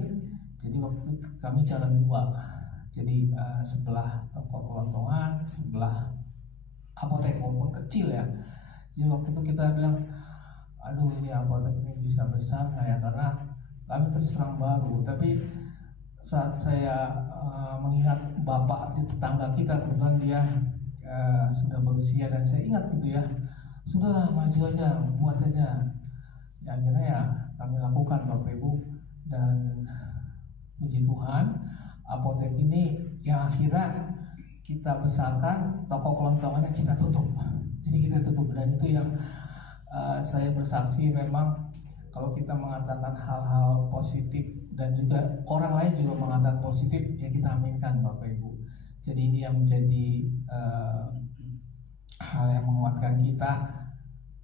Jadi waktu itu kami jalan 2, jadi sebelah toko kelontongan, sebelah apotek walaupun kecil ya. Jadi waktu itu kita bilang, aduh ini apotek ini bisa besar nggak ya, karena kami terus terang baru. Tapi saat saya mengingat bapak di tetangga kita, kebetulan dia sudah berusia, dan saya ingat gitu ya, sudahlah maju aja, buat aja. Ya, akhirnya ya kami lakukan Bapak Ibu, dan puji Tuhan apotek ini yang akhirnya kita besarkan, toko kelontongannya kita tutup. Jadi kita tutup, dan itu yang saya bersaksi, memang kalau kita mengatakan hal-hal positif dan juga orang lain juga mengatakan positif, ya kita aminkan Bapak Ibu. Jadi ini yang menjadi hal yang menguatkan kita.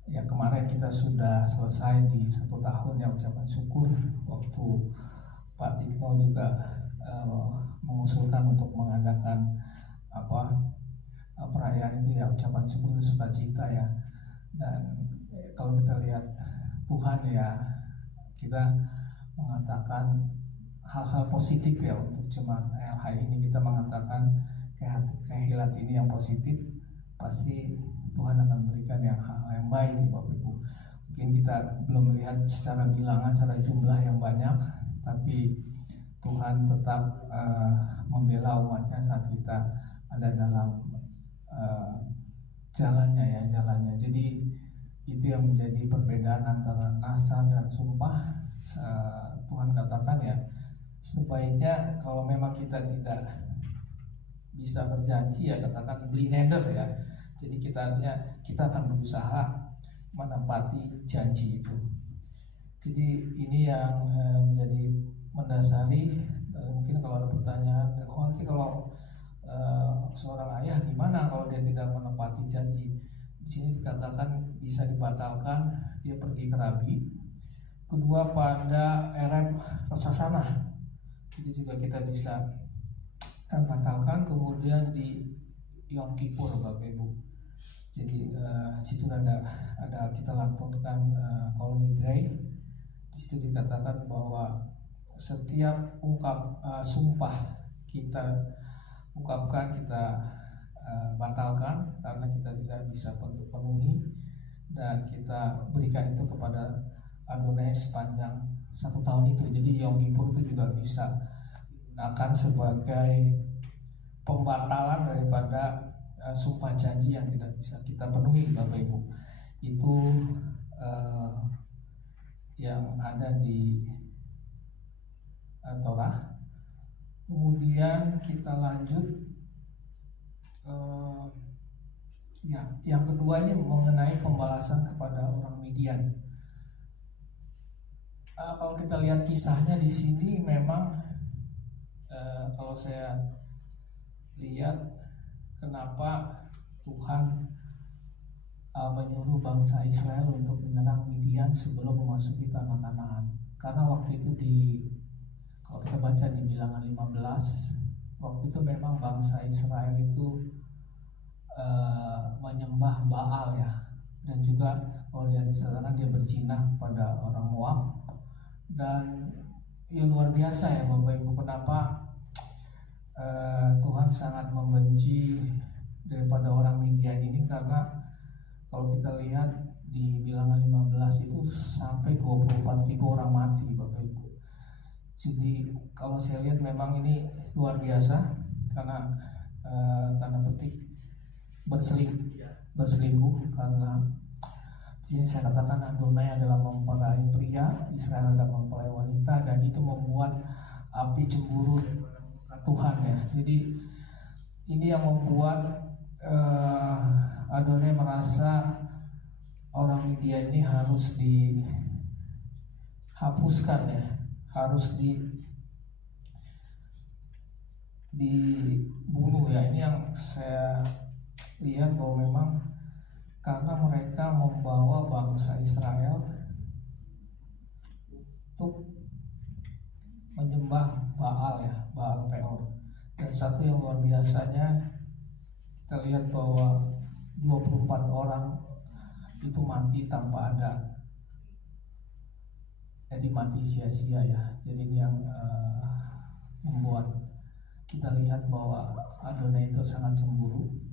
Ya kemarin kita sudah selesai di 1 tahun ya ucapan syukur, waktu Pak Tikno juga mengusulkan untuk mengadakan perayaan itu ya, ucapan syukur itu sukacita ya. Dan kalau kita lihat Tuhan ya, kita mengatakan hal-hal positif ya untuk jemaat LH ini. Kita mengatakan kehilat ini yang positif, pasti Tuhan akan berikan yang hal yang baik ya Bapak Ibu. Mungkin kita belum melihat secara bilangan, secara jumlah yang banyak, tapi Tuhan tetap membela umatnya saat kita ada dalam jalannya. Jadi itu yang menjadi perbedaan antara nazar dan sumpah. Tuhan katakan ya, sebaiknya kalau memang kita tidak bisa berjanji ya katakan beli neder ya. Jadi kita akan berusaha menepati janji itu. Jadi ini yang menjadi mendasari. Mungkin kalau ada pertanyaan, nanti kalau seorang ayah gimana kalau dia tidak menepati janji? Di sini dikatakan bisa dibatalkan, dia pergi ke Rabi. Kedua pada Ereb Rosasana, jadi juga kita bisa batalkan. Kemudian di Yom Kippur Bapak Ibu, jadi situ ada kita lantunkan Call Me Gray. Di situ dikatakan bahwa setiap sumpah kita ungkapkan, kita batalkan karena kita tidak bisa penuhi, dan kita berikan itu kepada Adonai sepanjang 1 tahun itu. Jadi Yom Kippur itu juga bisa digunakan sebagai pembatalan daripada sumpah janji yang tidak bisa kita penuhi Bapak Ibu. Itu yang ada di Torah. Kemudian kita lanjut. Yang kedua ini mengenai pembalasan kepada orang Midian. Kalau kita lihat kisahnya di sini, memang kalau saya lihat kenapa Tuhan menyuruh bangsa Israel untuk menyerang Midian sebelum memasuki tanah Kanaan. Karena waktu itu di Kalau kita baca di Bilangan 15, waktu itu memang bangsa Israel itu menyembah Baal ya, dan juga kalau dia disatakan dia berzina pada orang Moab. Dan ya luar biasa ya Bapak Ibu, kenapa Tuhan sangat membenci daripada orang Midian ini, karena kalau kita lihat di Bilangan 15 itu sampai 24.000 orang mati Bapak Ibu. Jadi kalau saya lihat memang ini luar biasa, karena tanda petik berselingkuh, karena di sini saya katakan Adonai adalah mempelai pria, Israel adalah mempelai wanita, dan itu membuat api cemburu Tuhan ya. Jadi ini yang membuat Adonai merasa orang Midian ini harus dihapuskan ya, harus dibunuh ya. Ini yang saya lihat bahwa memang karena mereka membawa bangsa Israel untuk menyembah Baal ya, Baal Peor. Dan satu yang luar biasanya, kita lihat bahwa 24 orang itu mati tanpa ada, jadi mati sia-sia ya. Jadi ini yang membuat kita lihat bahwa Adonai itu sangat cemburu.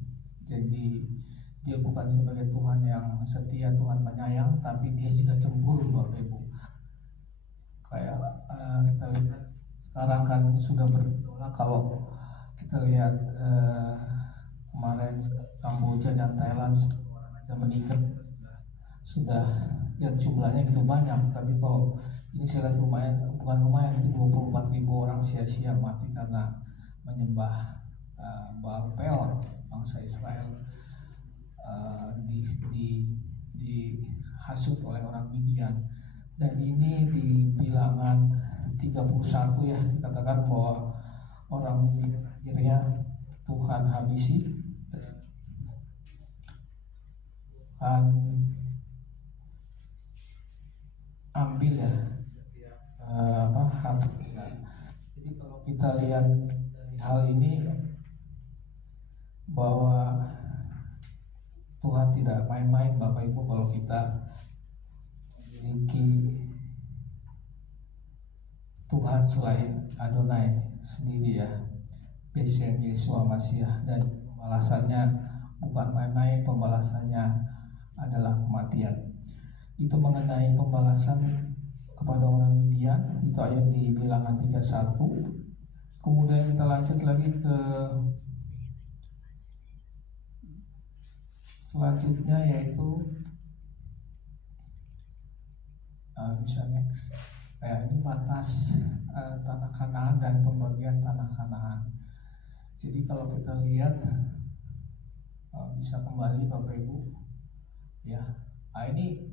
Jadi dia bukan sebagai Tuhan yang setia, Tuhan penyayang, tapi dia juga cemburu Bapak Ibu. Kayak kita lihat sekarang kan sudah bergejolak. Kalau kita lihat kemarin Kamboja dan Thailand orang aja meninggal, sudah ya jumlahnya gitu banyak. Tapi kalau ini saya lihat bukan lumayan, itu 24.000 orang sia-sia mati karena menyembah Baal Peor, bangsa Israel dihasut oleh orang Midian. Dan ini di Bilangan 31 ya, dikatakan bahwa orang Midian akhirnya Tuhan habisi, Tuhan ambil ya Jadi kalau kita lihat dari hal ini bahwa Tuhan tidak main-main Bapak Ibu, kalau kita memiliki Tuhan selain Adonai sendiri ya, Besem Yesua Masiah, dan pembalasannya bukan main-main, pembalasannya adalah kematian. Itu mengenai pembalasan kepada orang Midian, itu ayat di Bilangan 31. Kemudian kita lanjut lagi ke selanjutnya, yaitu bisa next ini batas tanah Kanaan dan pembagian tanah Kanaan. Jadi kalau kita lihat bisa kembali Bapak Ibu ya. Ini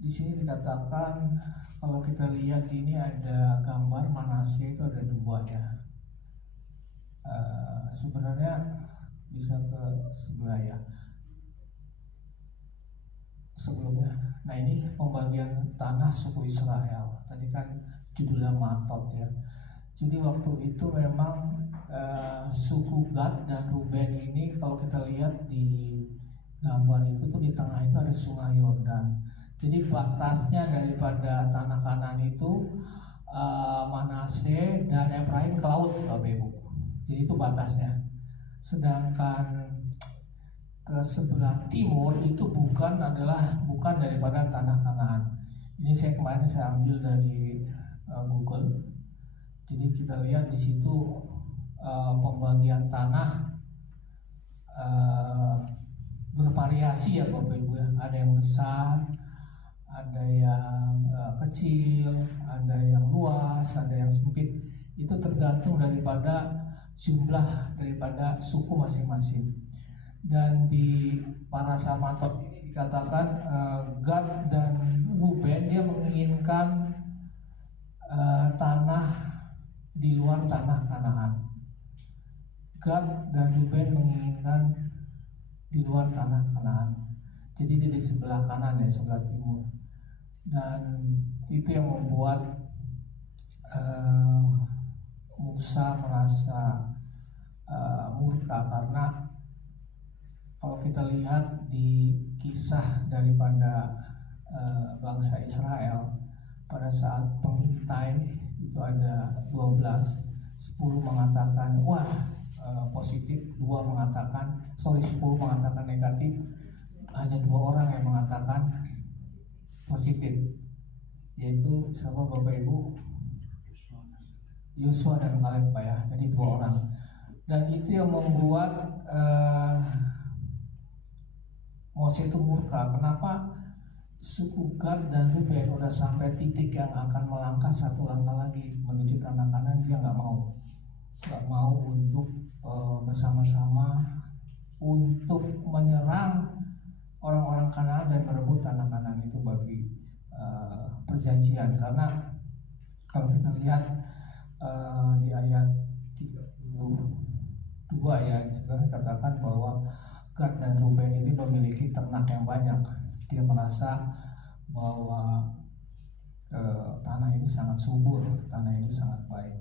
di sini dikatakan, kalau kita lihat ini ada gambar Manasye, itu ada dua ya. Sebenarnya bisa ke sebelah ya, sebelumnya. Nah ini pembagian tanah suku Israel. Tadi kan judulnya Matot ya. Jadi waktu itu memang suku Gad dan Ruben ini, kalau kita lihat di gambar itu tuh di tengah itu ada sungai Yordan. Jadi batasnya daripada tanah Kanaan itu Manasye dan Efraim ke laut Bapak Ibu. Jadi itu batasnya. Sedangkan ke sebelah timur itu bukan daripada tanah Kanaan. Ini kemarin saya ambil dari Google. Jadi kita lihat di situ pembagian tanah bervariasi ya Bapak Ibu ya. Ada yang besar, ada yang kecil, ada yang luas, ada yang sempit. Itu tergantung daripada jumlah daripada suku masing-masing. Dan di Parasa Matot ini dikatakan Gad dan Ruben dia menginginkan tanah di luar tanah Kanaan. Gad dan Ruben menginginkan di luar tanah Kanaan. Jadi dia di sebelah kanan ya, sebelah timur. Dan itu yang membuat Musa merasa murka karena kalau kita lihat di kisah daripada bangsa Israel pada saat pengintai itu ada 12, 10 mengatakan positif, 10 mengatakan negatif, hanya 2 orang yang mengatakan positif, yaitu siapa Bapak Ibu? Yosua dan Kaleb, Pak ya. Jadi 2 orang. Dan itu yang membuat Mose itu murka. Kenapa suku Gad dan Ruben udah sampai titik yang akan melangkah 1 langkah lagi menuju tanah Kanaan, dia nggak mau untuk bersama-sama untuk menyerang orang-orang Kanaan dan merebut tanah Kanaan itu bagi perjanjian. Karena kalau kita lihat di ayat 32 ya, sebenarnya katakan bahwa Gad dan Ruben ini memiliki ternak yang banyak. Dia merasa bahwa tanah ini sangat subur, tanah ini sangat baik,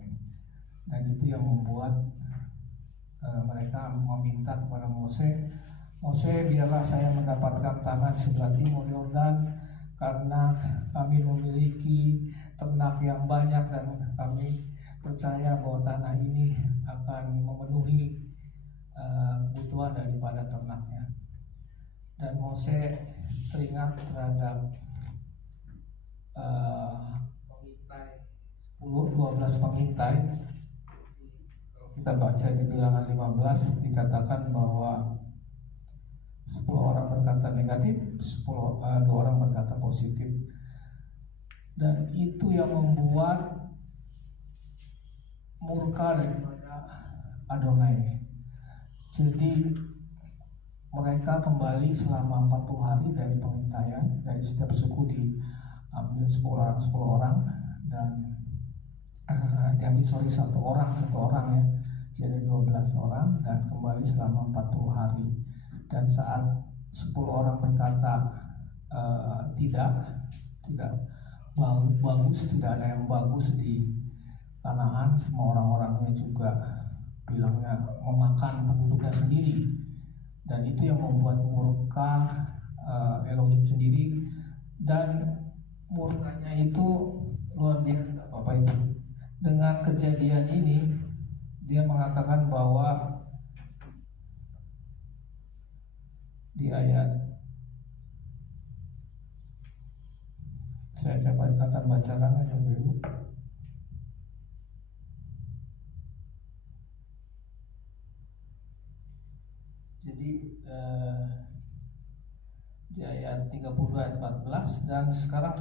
dan itu yang membuat mereka meminta kepada Mose, biarlah saya mendapatkan tanah sebelah timur Yordan, karena kami memiliki ternak yang banyak dan kami percaya bahwa tanah ini akan memenuhi kebutuhan daripada ternaknya. Dan Mose teringat terhadap pengintai 12 pengintai. Kita baca di Bilangan 15 dikatakan bahwa 10 orang berkata negatif, 2 orang berkata positif. Dan itu yang membuat murka daripada Adonai. Jadi mereka kembali selama 40 hari dari pengintaian. Dari setiap suku diambil 10 orang dan diambil 1 orang ya, jadi 12 orang, dan kembali selama 40 hari. Dan saat 10 orang berkata tidak bagus, tidak ada yang bagus di Kanaan, semua orang-orangnya juga bilangnya memakan penduduknya sendiri. Dan itu yang membuat murka Elohim sendiri, dan murkanya itu luar biasa Bapak Ibu. Dengan kejadian ini dia mengatakan bahwa di ayat, saya akan bacakan ya Bapak Ibu. Jadi di ayat 32 ayat 14, dan sekarang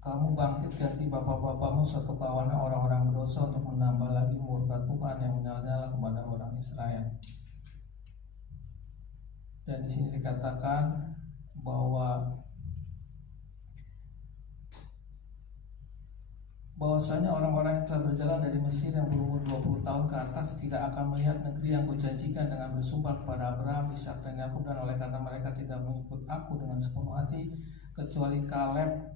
kamu bangkit ganti bapak-bapakmu satu kawan orang-orang berdosa untuk menambah lagi murka Tuhan yang menyala-nyala kepada orang Israel. Dan di sini dikatakan bahwasanya orang-orang yang telah berjalan dari Mesir yang berumur 20 tahun ke atas tidak akan melihat negeri yang kujanjikan dengan bersumpah kepada Abraham, Ishak dan Yakub, dan oleh karena mereka tidak mengikut aku dengan sepenuh hati, kecuali Kaleb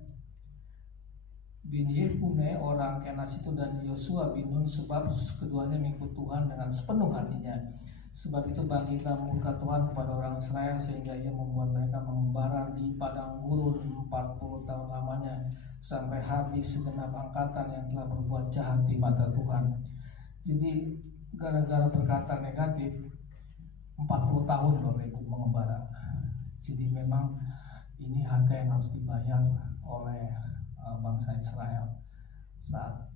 bin Yefune orang Kenas itu dan Yosua bin Nun, sebab keduanya mengikut Tuhan dengan sepenuh hatinya. Sebab itu bangkitlah murka Tuhan kepada orang Israel sehingga ia membuat mereka mengembara di padang gurun 40 tahun lamanya, sampai habis segenap angkatan yang telah berbuat jahat di mata Tuhan. Jadi gara-gara berkata negatif 40 tahun Bapak Ibu mengembara. Jadi memang ini harga yang harus dibayar oleh bangsa Israel saat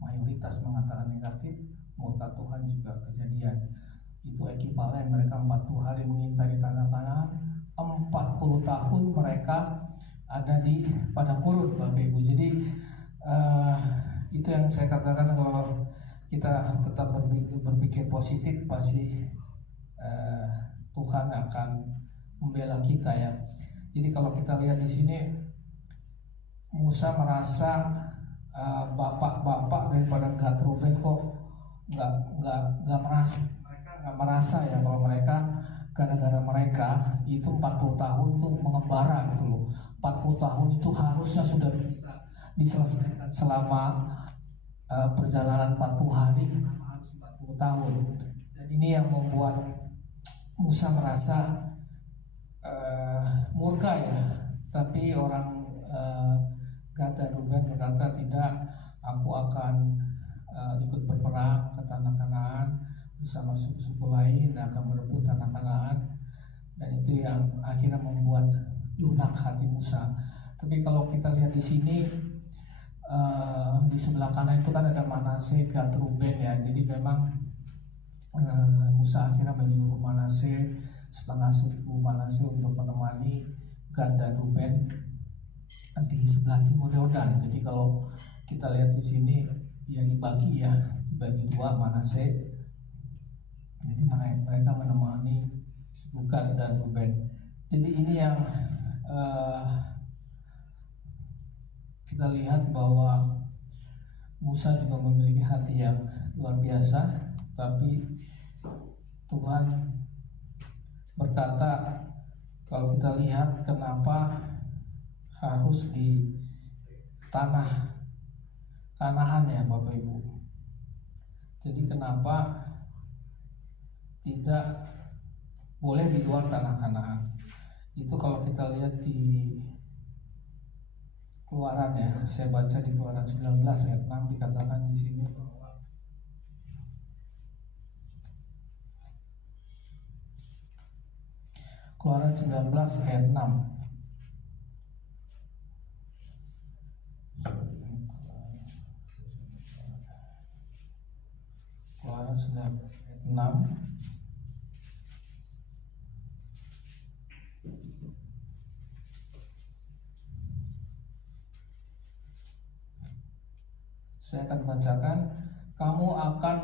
mayoritas mengatakan negatif. Murka Tuhan juga kejadian. Itu ekivalen mereka 40 hari mengintai di tanah Kanaan, 40 tahun mereka ada di padang gurun Bapak Ibu. Jadi itu yang saya katakan, kalau kita tetap berpikir positif pasti Tuhan akan membela kita ya. Jadi kalau kita lihat di sini, Musa merasa bapak-bapak daripada Gad Ruben kok nggak merasa ya kalau mereka gara-gara mereka itu 40 tahun tuh mengembara gitu loh. 40 tahun itu harusnya sudah bisa diselesaikan selama perjalanan 40 hari, 40 tahun. Dan ini yang membuat Musa merasa murka ya. Tapi orang Gad dan Ruben berkata, tidak, aku akan ikut berperang ke tanah Kanaan bersama suku-suku lain dan akan merebut tanah Kanaan. Dan itu yang akhirnya membuat lunak hati Musa. Tapi kalau kita lihat di sini, di sebelah kanan itu kan ada Manase, Gad, Ruben ya. Jadi memang Musa akhirnya menyuruh Manase, setengah suku Manase untuk menemani Gad dan Ruben di sebelah timur Yordan. Jadi kalau kita lihat di sini ya dibagi dua Manase. Jadi mereka menemani suku Gad dan Ruben. Jadi ini yang kita lihat bahwa Musa juga memiliki hati yang luar biasa, tapi Tuhan berkata, kalau kita lihat kenapa harus di tanah Kanaan ya Bapak Ibu. Jadi kenapa tidak boleh di luar tanah Kanaan? Itu kalau kita lihat di Keluaran ya, saya baca di Keluaran 19 ayat 6 dikatakan di sini bahwa Keluaran 19 ayat 6. Keluaran 19 ayat 6. Saya akan bacakan, kamu akan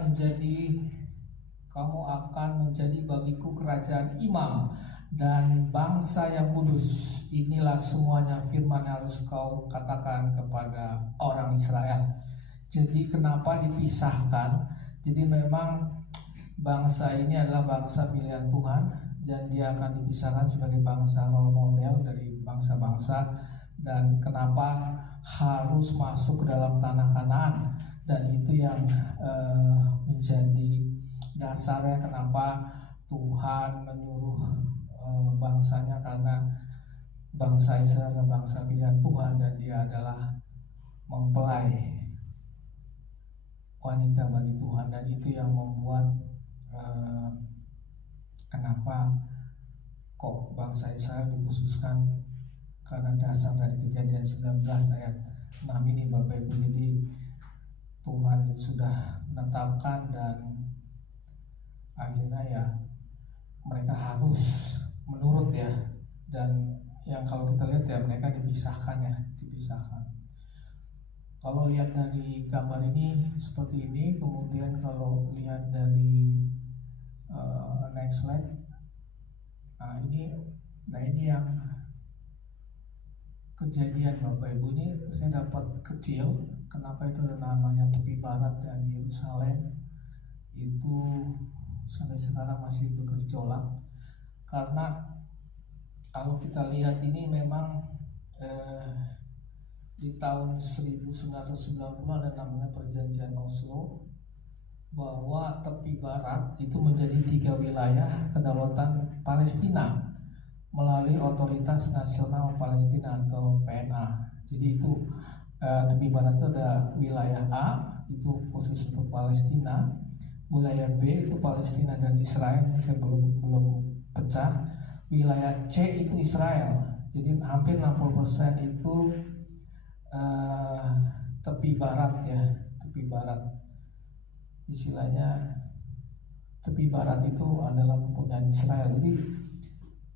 menjadi bagiku kerajaan imam dan bangsa yang kudus. Inilah semuanya firman yang harus kau katakan kepada orang Israel. Jadi kenapa dipisahkan? Jadi memang bangsa ini adalah bangsa pilihan Tuhan, dan dia akan dipisahkan sebagai bangsa role model dari bangsa-bangsa. Dan kenapa harus masuk ke dalam tanah Kanaan? Dan itu yang menjadi dasarnya kenapa Tuhan menyuruh bangsanya, karena bangsa Israel adalah bangsa pilihan Tuhan dan dia adalah mempelai wanita bagi Tuhan. Dan itu yang membuat kenapa kok bangsa Israel dikhususkan, karena dasar dari Kejadian 19 ayat 6 ini Bapak Ibu. Jadi Tuhan sudah menetapkan dan akhirnya ya mereka harus menurut ya. Dan yang kalau kita lihat ya mereka dipisahkan. Kalau lihat dari gambar ini seperti ini. Kemudian kalau lihat dari next slide, ini yang Kejadian Bapak Ibu. Ini saya dapat kecil. Kenapa itu ada namanya tepi barat dan Yerusalem? Itu sampai sekarang masih bergejolak, karena kalau kita lihat ini memang di tahun 1990 ada namanya Perjanjian Oslo, bahwa tepi barat itu menjadi 3 wilayah kedaulatan Palestina melalui Otoritas Nasional Palestina atau PNA. Jadi itu tepi barat itu ada wilayah A, itu khusus untuk Palestina. Wilayah B itu Palestina dan Israel, saya belum pecah. Wilayah C itu Israel. Jadi hampir 60% itu tepi barat ya, tepi barat. Istilahnya tepi barat itu adalah kepunyaan Israel. Jadi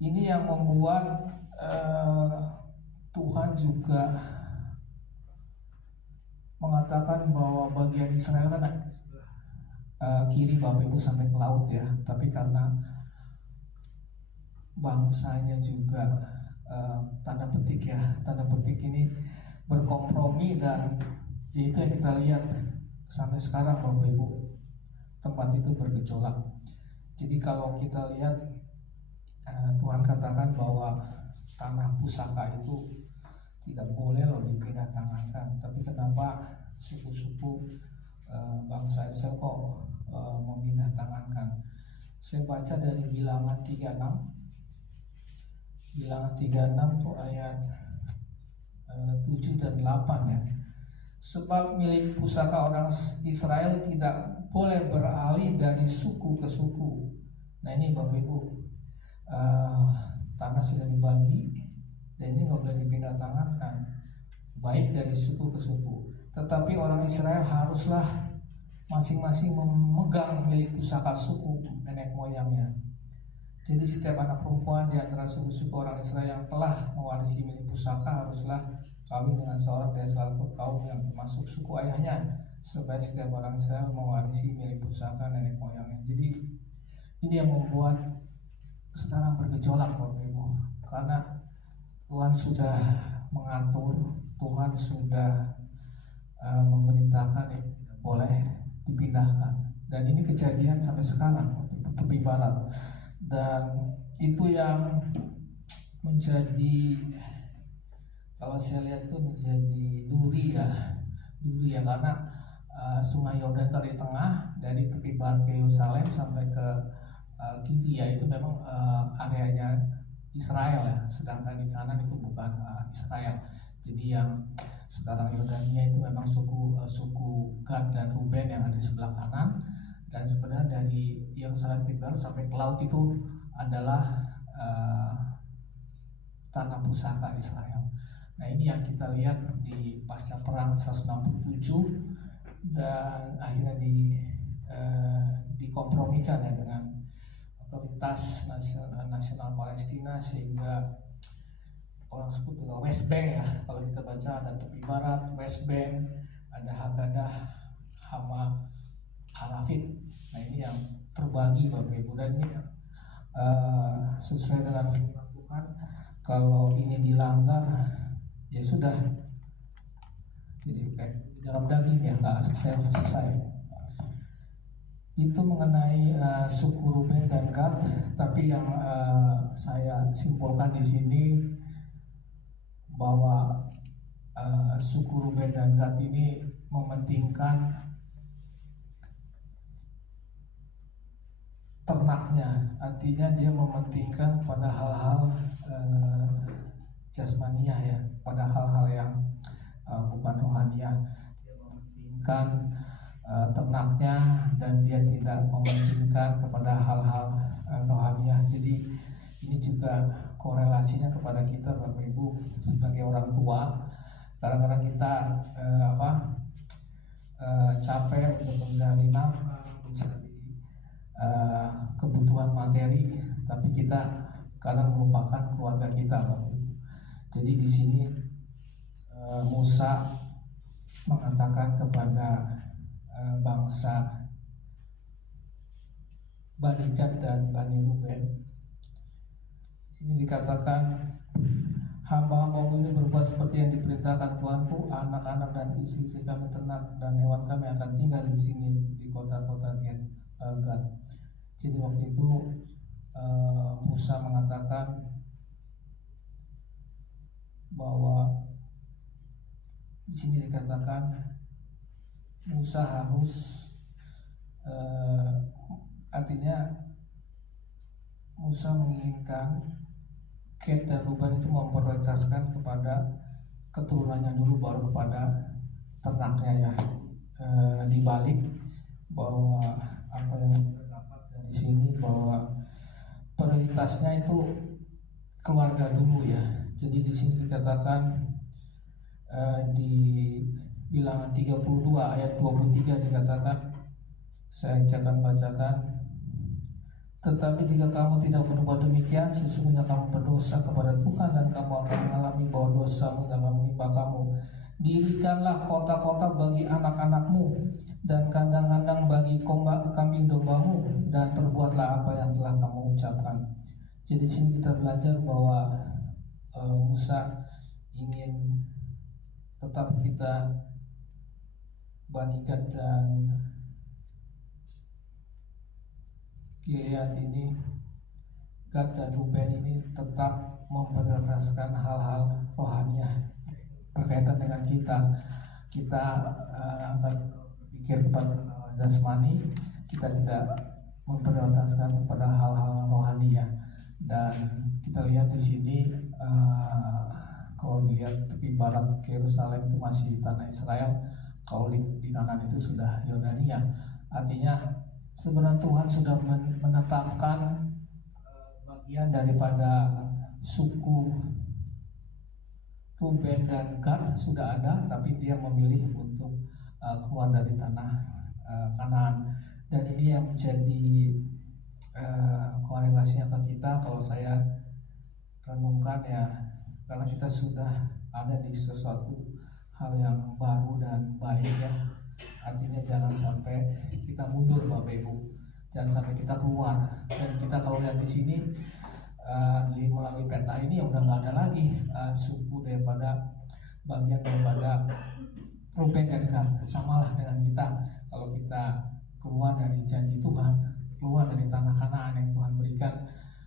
ini yang membuat Tuhan juga mengatakan bahwa bagian Israel kan kiri Bapak Ibu sampai ke laut ya. Tapi karena bangsanya juga tanda petik ini berkompromi, dan itu yang kita lihat sampai sekarang Bapak Ibu, tempat itu bergejolak. Jadi kalau kita lihat Tuhan katakan bahwa tanah pusaka itu tidak boleh loh dipindah tangankan, bangsa Israel kok membinatangankan. Saya baca dari Bilangan 36. Bilangan 36 tuh ayat 7 dan 8 ya. Sebab milik pusaka orang Israel tidak boleh beralih dari suku ke suku. Nah ini Bapak Ibu, tanah sudah dibagi dan ini nggak boleh dipindah-tangankan, baik dari suku ke suku. Tetapi orang Israel haruslah masing-masing memegang milik pusaka suku nenek moyangnya. Jadi setiap anak perempuan di antara suku-suku orang Israel yang telah mewarisi milik pusaka haruslah kawin dengan seorang dari salah satu kaum yang termasuk suku ayahnya, supaya setiap orang Israel mewarisi milik pusaka nenek moyangnya. Jadi ini yang membuat sekarang bergejolak Bapak Ibu, karena Tuhan sudah mengatur, Tuhan sudah memerintahkan yang tidak boleh dipindahkan, dan ini kejadian sampai sekarang tepi barat. Dan itu yang menjadi, kalau saya lihat itu menjadi duri ya, karena Sungai Yordan dari tengah, dari tepi barat ke Yerusalem sampai ke kiri ya, itu memang areanya Israel ya, sedangkan di kanan itu bukan Israel. Jadi yang sekarang Yordania itu memang suku Gad dan Ruben yang ada di sebelah kanan, dan sebenarnya dari Yerusalem Timur sampai ke laut itu adalah tanah pusaka Israel. Nah ini yang kita lihat di pasca perang 167, dan akhirnya dikompromikan ya dengan otoritas nasional Palestina, sehingga orang sebut juga West Bank ya. Kalau kita baca ada tepi barat, West Bank, ada Haggadah, Hama, Arafit. Nah ini yang terbagi Bapak Ibu, dan ini sesuai dengan firman Tuhan, kalau ini dilanggar ya sudah, jadi dalam daging ya, nggak selesai. Itu mengenai suku Ruben dan Gad. Tapi yang saya simpulkan di sini bahwa suku Ruben dan Gad ini mementingkan ternaknya, artinya dia mementingkan pada hal-hal jasmaniah ya, pada hal-hal yang bukan rohaniah. Dia mementingkan ternaknya, dan dia tidak mementingkan kepada hal-hal rohaniah. Jadi ini juga korelasinya kepada kita Bapak Ibu sebagai orang tua. Kadang-kadang kita capek untuk mencari nafkah, mencari kebutuhan materi, tapi kita kadang melupakan keluarga kita Bapak Ibu. Jadi di sini Musa mengatakan kepada bangsa Bani Gad dan Bani Ruben, sini dikatakan, hamba-hambamu ini berbuat seperti yang diperintahkan Tuanku, anak-anak dan istri kami ternak dan hewan kami akan tinggal di sini di kota-kota Gad. Jadi waktu itu Musa mengatakan bahwa di sini dikatakan Musa harus artinya Musa menginginkan Gad dan Ruben itu memprioritaskan kepada keturunannya dulu, baru kepada ternaknya ya. Dibalik bahwa apa yang kita dapat dari sini, bahwa prioritasnya itu keluarga dulu ya. Jadi di sini dikatakan di Bilangan 32 ayat 23 dikatakan, saya akan bacakan, tetapi jika kamu tidak berbuat demikian, sesungguhnya kamu berdosa kepada Tuhan dan kamu akan mengalami bahwa dosamu akan menimpa kamu. Dirikanlah kota-kota bagi anak-anakmu dan kandang-kandang bagi kambing dombamu, dan perbuatlah apa yang telah kamu ucapkan. Jadi sini kita belajar bahwa Musa ingin tetap kita Bani Gad dan Gilead ini, Gad dan Ruben ini tetap memprioritaskan hal-hal rohaniah berkaitan dengan kita. Kita akan berpikir kepada jasmani, kita tidak memprioritaskan pada hal-hal rohani ya. Dan kita lihat di sini kalau dilihat tepi barat Yerusalem itu masih tanah Israel, kalau di kanan itu sudah Yordania. Artinya sebenarnya Tuhan sudah menetapkan bagian daripada suku Ruben dan Gad sudah ada, tapi dia memilih untuk keluar dari tanah Kanaan. Dan ini yang menjadi korelasinya ke kita kalau saya renungkan ya, karena kita sudah ada di sesuatu hal yang baru dan baik ya. Artinya jangan sampai kita mundur Bapak Ibu, jangan sampai kita keluar. Dan kita kalau lihat di sini melalui peta ini ya udah nggak ada lagi suku daripada bagian daripada Ruben dan Gad. Samalah dengan kita, kalau kita keluar dari janji Tuhan, keluar dari tanah Kanaan yang Tuhan berikan,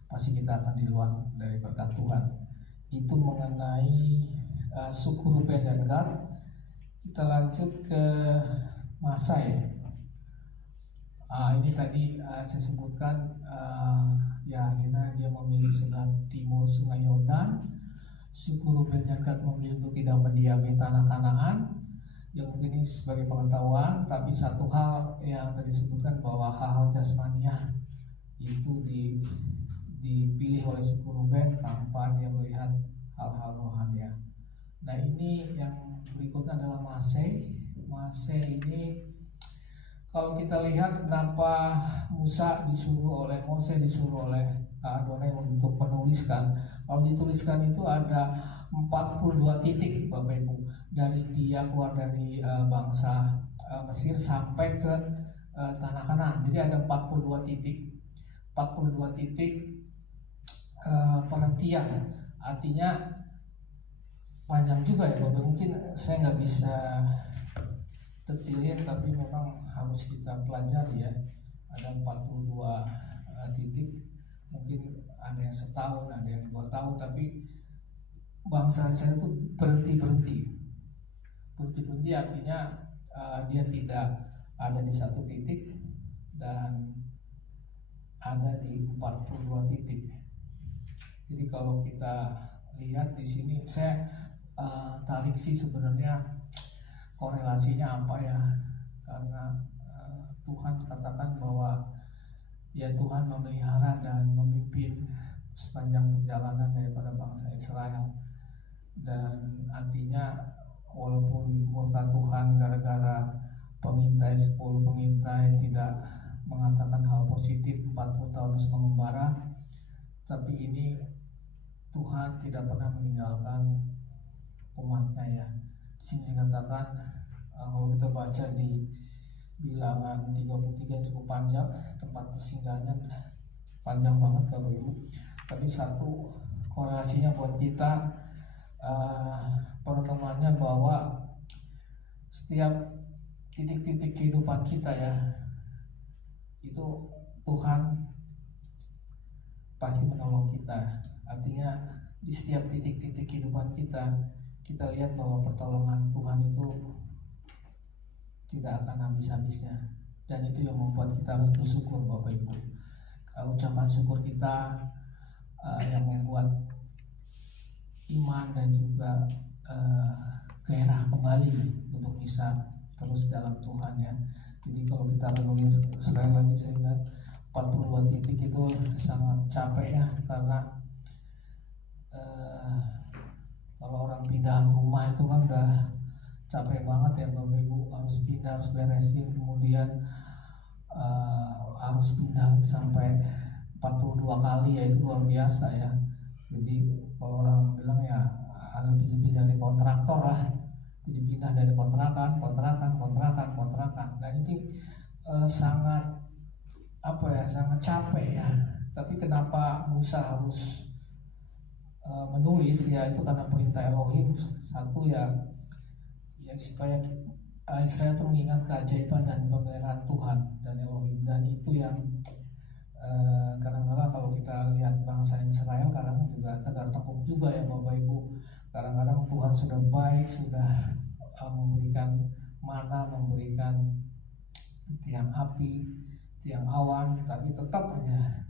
pasti kita akan di luar dari berkat Tuhan. Itu mengenai suku Ruben dan Gad. Kita lanjut ke Masai. Ini tadi saya sebutkan ya akhirnya dia memilih sebelah timur Sungai Yordan. Suku Ruben dan Gad memilih untuk tidak mendiami tanah Kanaan. Yang mungkin ini sebagai pengetahuan, tapi satu hal yang tadi disebutkan bahwa hal-hal jasmania itu dipilih oleh suku Ruben tanpa dia melihat hal-hal rohani. Nah ini yang berikutnya adalah Mase. Mase ini kalau kita lihat kenapa Mose disuruh oleh Adonai untuk menuliskan. Kalau dituliskan itu ada 42 titik Bapak Ibu, dari dia keluar dari bangsa Mesir sampai ke tanah Kanaan. Jadi ada 42 titik penghentian. Artinya panjang juga ya Bapak. Mungkin saya nggak bisa detailin, tapi memang harus kita pelajari ya. Ada 42 titik, mungkin ada yang setahun, ada yang 2 tahun, tapi bangsa Israel itu berhenti artinya dia tidak ada di satu titik dan ada di 42 titik. Jadi kalau kita lihat di sini, saya tarik sih sebenarnya korelasinya apa ya, karena Tuhan katakan bahwa ya Tuhan memelihara dan memimpin sepanjang perjalanan daripada bangsa Israel. Dan artinya walaupun murka Tuhan gara-gara 10 pengintai tidak mengatakan hal positif 40 tahun mengembara, tapi ini Tuhan tidak pernah meninggalkan umatnya ya. Di sini dikatakan kalau kita baca di Bilangan 33 cukup panjang, tempat persinggahan panjang banget Bapak Ibu. Tapi satu korelasinya buat kita perenungannya bahwa setiap titik-titik kehidupan kita ya, itu Tuhan pasti menolong kita. Artinya di setiap titik-titik kehidupan kita lihat bahwa pertolongan Tuhan itu tidak akan habis-habisnya. Dan itu yang membuat kita harus bersyukur Bapak Ibu. Ucapan syukur kita yang membuat iman dan juga gairah kembali untuk bisa terus dalam Tuhan ya. Jadi kalau kita renungin sekali lagi, saya lihat 42 titik itu sangat capek ya, karena kalau orang pindah rumah itu kan udah capek banget ya Bapak Ibu, harus pindah, harus beresin, kemudian harus pindah sampai 42 kali ya, itu luar biasa ya. Jadi kalau orang bilang ya lebih dari kontraktor lah, jadi pindah dari kontrakan. Nah ini sangat sangat capek ya. Tapi kenapa Musa harus menulis ya, itu karena perintah Elohim. Satu ya supaya Israel itu mengingat keajaiban dan pemeliharaan Tuhan dan Elohim. Dan itu yang kadang-kadang kalau kita lihat bangsa Israel kadang juga tegar tengkuk juga ya Bapak Ibu. Kadang-kadang Tuhan sudah baik, sudah memberikan mana, memberikan tiang api, tiang awan, tapi tetap aja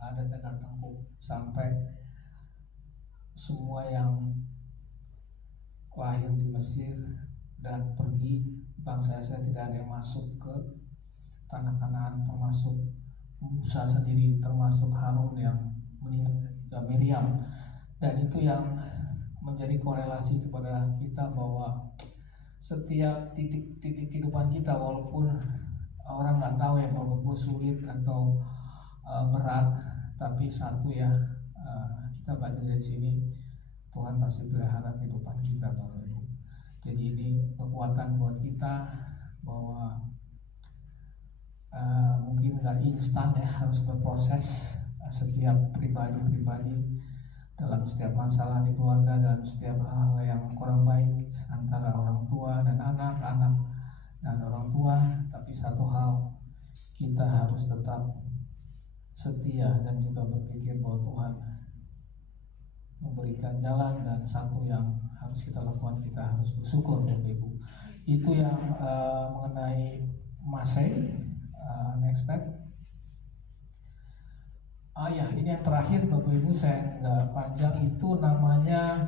ada tegar tengkuk sampai semua yang lahir di Mesir dan pergi bangsa saya tidak ada yang masuk ke tanah Kanaan, termasuk Musa sendiri, termasuk Harun yang meninggal, dan juga Miriam. Dan itu yang menjadi korelasi kepada kita bahwa setiap titik kehidupan kita, walaupun orang nggak tahu ya bahwa gue sulit atau berat, tapi satu ya, kita baca dari sini Tuhan pasti pelihara kehidupan kita, Bapak Ibu. Jadi ini kekuatan buat kita bahwa mungkin nggak instan ya, harus berproses. Setiap pribadi dalam setiap masalah di keluarga, dalam setiap hal yang kurang baik antara orang tua dan anak dan orang tua, tapi satu hal, kita harus tetap setia dan juga berpikir bahwa Tuhan memberikan jalan, dan satu yang harus kita lakukan, kita harus bersyukur, Bapak Ibu. Itu yang mengenai Masai. Next step. Ya, ini yang terakhir Bapak Ibu, saya nggak panjang, itu namanya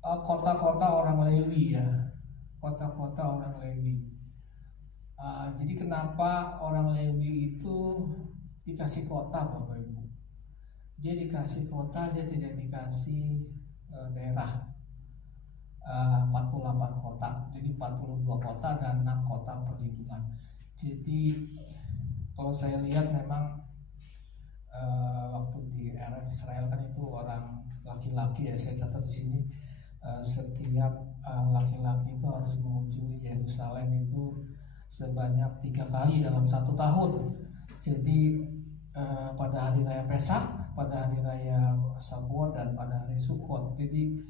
kota-kota orang Lewi ya, kota-kota orang Lewi. Jadi kenapa orang Lewi itu dikasih kota, Bapak Ibu? Dia dikasih kota, dia tidak dikasih daerah. 48 kota, jadi 42 kota dan 6 kota perlindungan. Jadi kalau saya lihat memang waktu di era Israel kan itu orang laki-laki ya, saya catat di sini, setiap laki-laki itu harus mengunjungi Yerusalem itu sebanyak 3 kali dalam 1 tahun. Jadi pada hari raya Pesak, pada hari raya Shavuot, dan pada hari Sukkot. Jadi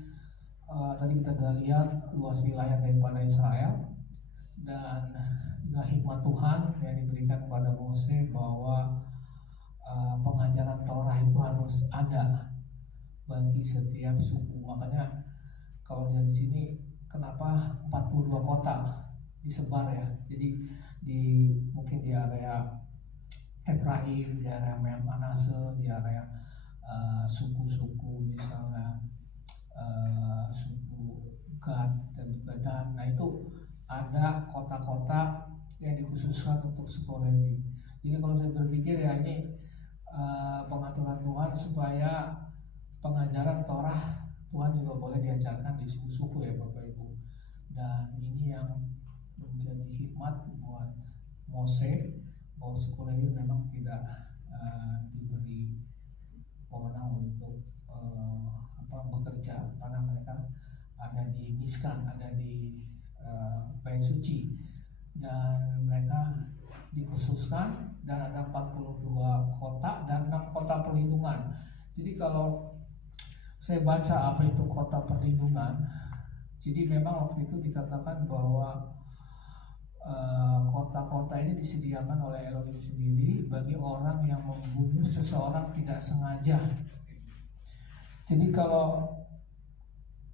tadi kita sudah lihat luas wilayah daripada Israel, dan hikmat Tuhan yang diberikan kepada Mose bahwa pengajaran Torah itu harus ada bagi setiap suku. Makanya kalau di sini kenapa 42 kota disebar ya? Jadi mungkin di area Efraim, di area Manase, di area suku-suku misalnya suku Gad dan juga Dan. Nah itu ada kota-kota yang dikhususkan untuk suku Lewi. Jadi kalau saya berpikir ya, ini pengaturan Tuhan supaya pengajaran Torah Tuhan juga boleh diajarkan di suku-suku ya Bapak Ibu. Dan ini yang menjadi hikmat buat Mose, bahwa suku Lewi memang tidak diberi wewenang untuk bekerja, karena mereka ada di Miskan, ada di Bait Suci, dan mereka dikhususkan, dan ada 42 kota dan 6 kota perlindungan. Jadi kalau saya baca apa itu kota perlindungan, jadi memang waktu itu dikatakan bahwa kota-kota ini disediakan oleh Elohim sendiri bagi orang yang membunuh seseorang tidak sengaja. Jadi kalau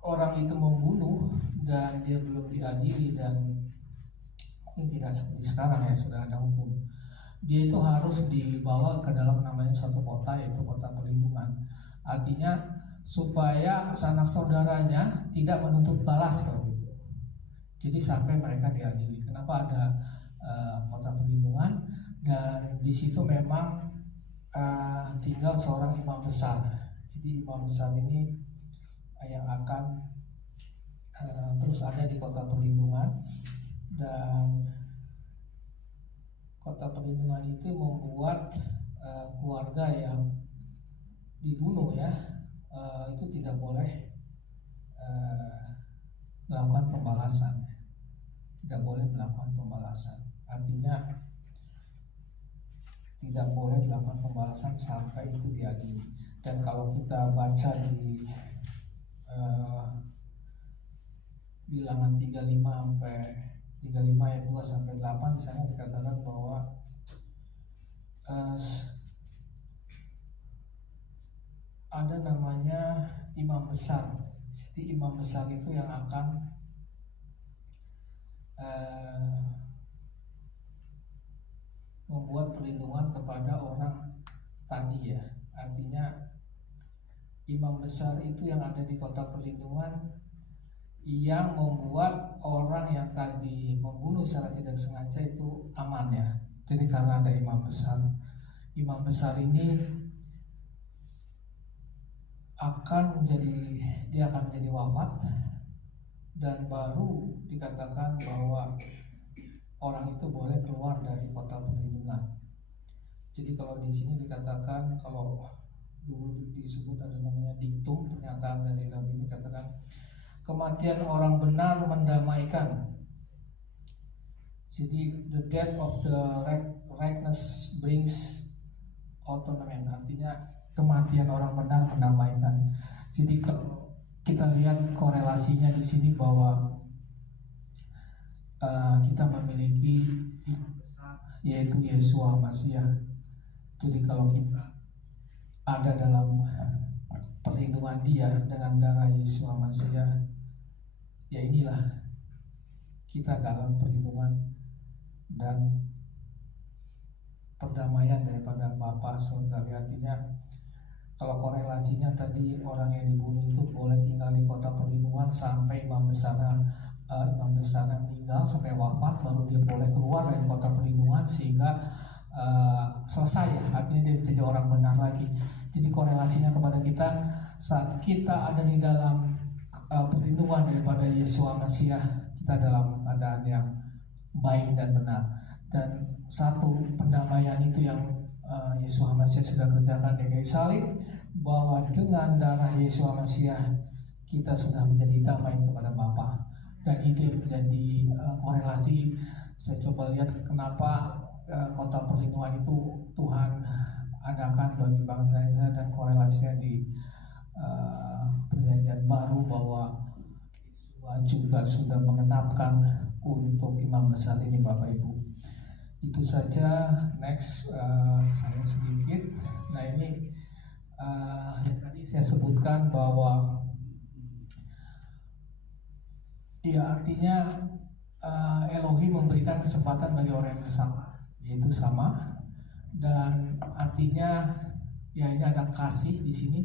orang itu membunuh dan dia belum diadili, dan mungkin tidak seperti sekarang ya, sudah ada hukum, dia itu harus dibawa ke dalam namanya suatu kota, yaitu kota perlindungan. Artinya supaya sanak saudaranya tidak menuntut balas kalau gitu. Jadi sampai mereka diadili. Kenapa ada kota perlindungan? Dan di situ memang tinggal seorang imam besar. Jadi imam besar ini yang akan terus ada di kota perlindungan, dan kota perlindungan itu membuat keluarga yang dibunuh ya itu tidak boleh melakukan pembalasan, tidak boleh melakukan pembalasan. Artinya tidak boleh dilakukan pembalasan sampai itu diadili. Dan kalau kita baca di Bilangan 35 ayat 2 sampai 8, di sana dikatakan bahwa ada namanya imam besar. Jadi imam besar itu yang akan membuat perlindungan kepada orang tadi ya. Artinya imam besar itu yang ada di kota perlindungan yang membuat orang yang tadi membunuh secara tidak sengaja itu aman ya. Jadi karena ada imam besar ini akan menjadi wafat, dan baru dikatakan bahwa orang itu boleh keluar dari kota perlindungan. Jadi kalau di sini dikatakan, kalau dulu disebut ada namanya diktum, pernyataan dari Rabbi ini dikatakan kematian orang benar mendamaikan. Jadi the death of the righteous brings autonomy, artinya kematian orang benar mendamaikan. Jadi kalau kita lihat korelasinya di sini bahwa kita memiliki imam besar yaitu Yesua Masiah. Jadi kalau kita ada dalam perlindungan Dia dengan darah Yesua Masiah, ya inilah kita dalam perlindungan dan perdamaian daripada Bapa Surgawi. Artinya kalau korelasinya tadi orang yang dibunuh itu boleh tinggal di kota perlindungan sampai imam besar meninggal sampai wafat, baru dia boleh keluar dari kota perlindungan sehingga selesai ya, artinya dia menjadi orang benar lagi. Jadi korelasinya kepada kita saat kita ada di dalam perlindungan daripada Yesua Masiah, kita dalam keadaan yang baik dan benar. Dan satu pendamaian itu yang Yesua Masiah sudah kerjakan di kayu salib, bahwa dengan darah Yesua Masiah kita sudah menjadi damai kepada Bapa. Dan itu yang menjadi korelasi. Saya coba lihat kenapa kota perlindungan itu Tuhan adakan bagi bangsa Israel, dan korelasinya di perjanjian baru bahwa Yesua juga sudah mengenapkan untuk imam besar ini, Bapak Ibu. Itu saja. Next, saya sedikit. Nah ini yang tadi saya sebutkan bahwa ya artinya Elohim memberikan kesempatan bagi orang yang bersama, yaitu sama, dan artinya ya ini ada kasih di sini.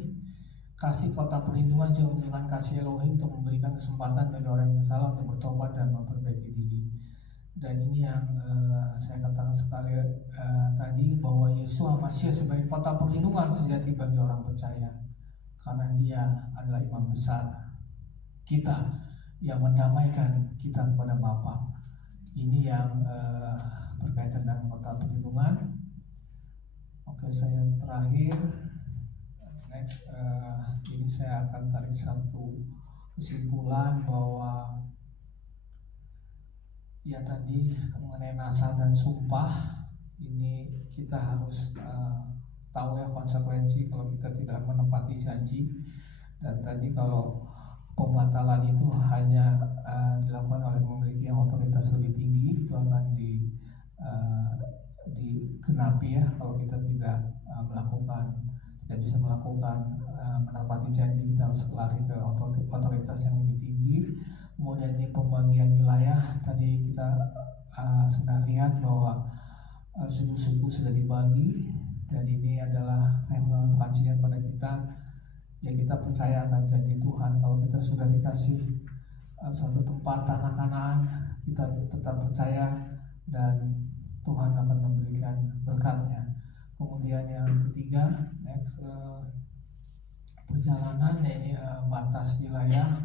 Kasih kota perlindungan juga menunjukkan kasih Elohim untuk memberikan kesempatan bagi orang yang bersalah untuk bertobat dan memperbaiki diri. Dan ini yang saya katakan sekali tadi, bahwa Yesua Masiah sebagai kota perlindungan sejati bagi orang percaya, karena Dia adalah imam besar kita yang mendamaikan kita kepada Bapa. Ini yang berkaitan dengan kota perlindungan. Oke, saya terakhir. Next, ini saya akan tarik satu kesimpulan bahwa ya tadi mengenai nasar dan sumpah, ini kita harus tahu ya konsekuensi kalau kita tidak menepati janji. Dan tadi kalau pembatalan itu hanya dilakukan oleh memiliki otoritas lebih tinggi, itu akan digenapi ya. Kalau kita tidak bisa melakukan menepati janji, kita harus lari ke otoritas yang lebih tinggi. Kemudian di pembagian wilayah tadi kita sudah lihat bahwa suku-suku sudah dibagi, dan ini adalah kewajiban pada kita. Ya kita percaya akan janji Tuhan. Kalau kita sudah dikasih satu tempat tanah Kanaan, kita tetap percaya dan Tuhan akan memberikan berkatnya. Kemudian yang ketiga, next, perjalanan, ini batas wilayah.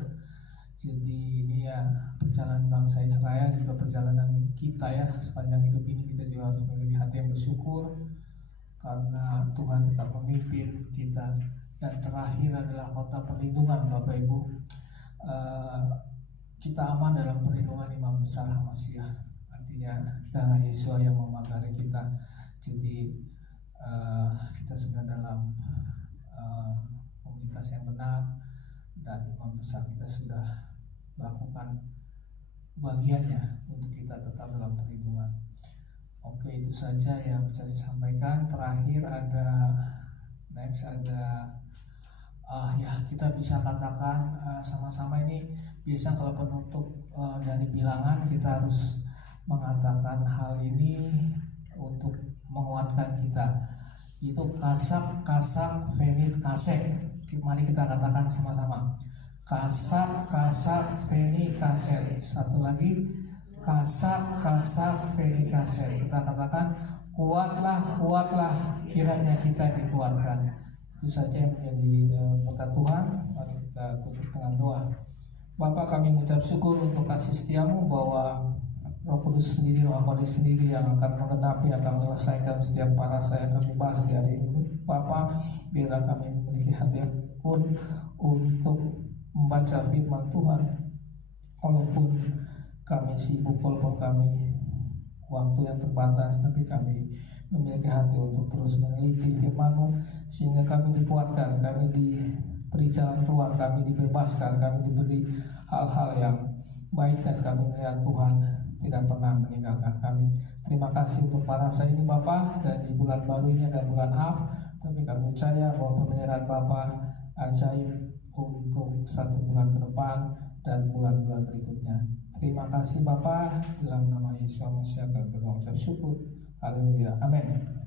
Jadi ini ya perjalanan bangsa Israel, juga perjalanan kita ya sepanjang hidup ini. Kita juga harus memiliki hati yang bersyukur karena Tuhan tetap memimpin kita. Dan terakhir adalah kota perlindungan, Bapak Ibu. Kita aman dalam perlindungan imam besar Masiah, artinya darah Yesus yang memagari kita. Jadi kita sudah dalam komunitas yang benar, dan imam besar kita sudah melakukan bagiannya untuk kita tetap dalam perlindungan. Oke, itu saja yang bisa saya sampaikan. Terakhir ada ya kita bisa katakan sama-sama ini. Biasa kalau penutup dari bilangan kita harus mengatakan hal ini untuk menguatkan kita. Itu kasak venit kasek. Mari kita katakan sama-sama. Kasak venit kasek. Satu lagi, kasak venit kasek. Kita katakan, kuatlah kiranya kita dikuatkan. Itu saja yang menjadi berkat Tuhan. Mari kita tutup dengan doa. Bapa, kami mengucap syukur untuk kasih setiamu bahwa Roh Kudus sendiri, Roh Kudus sendiri yang akan menggenapi, akan menyelesaikan setiap parasa yang kami bahas di hari ini. Bapa, biarlah kami memiliki hati yang pun untuk membaca firman Tuhan, walaupun kami sibuk, walaupun kami waktu yang terbatas, tapi kami memiliki hati untuk terus meneliti firman-Mu, sehingga kami dikuatkan, kami diberi jalan keluar, kami dibebaskan, kami diberi hal-hal yang baik, dan kami melihat Tuhan tidak pernah meninggalkan kami. Terima kasih untuk parasa ini Bapak, dan di bulan baru ini ada bulan Ab, tapi kami percaya bahwa pemeliharaan Bapak ajaib untuk 1 bulan ke depan dan bulan-bulan berikutnya. Terima kasih Bapak, dalam nama Yesus Mesias kami berdoa ucap syukur. Haleluya, amin.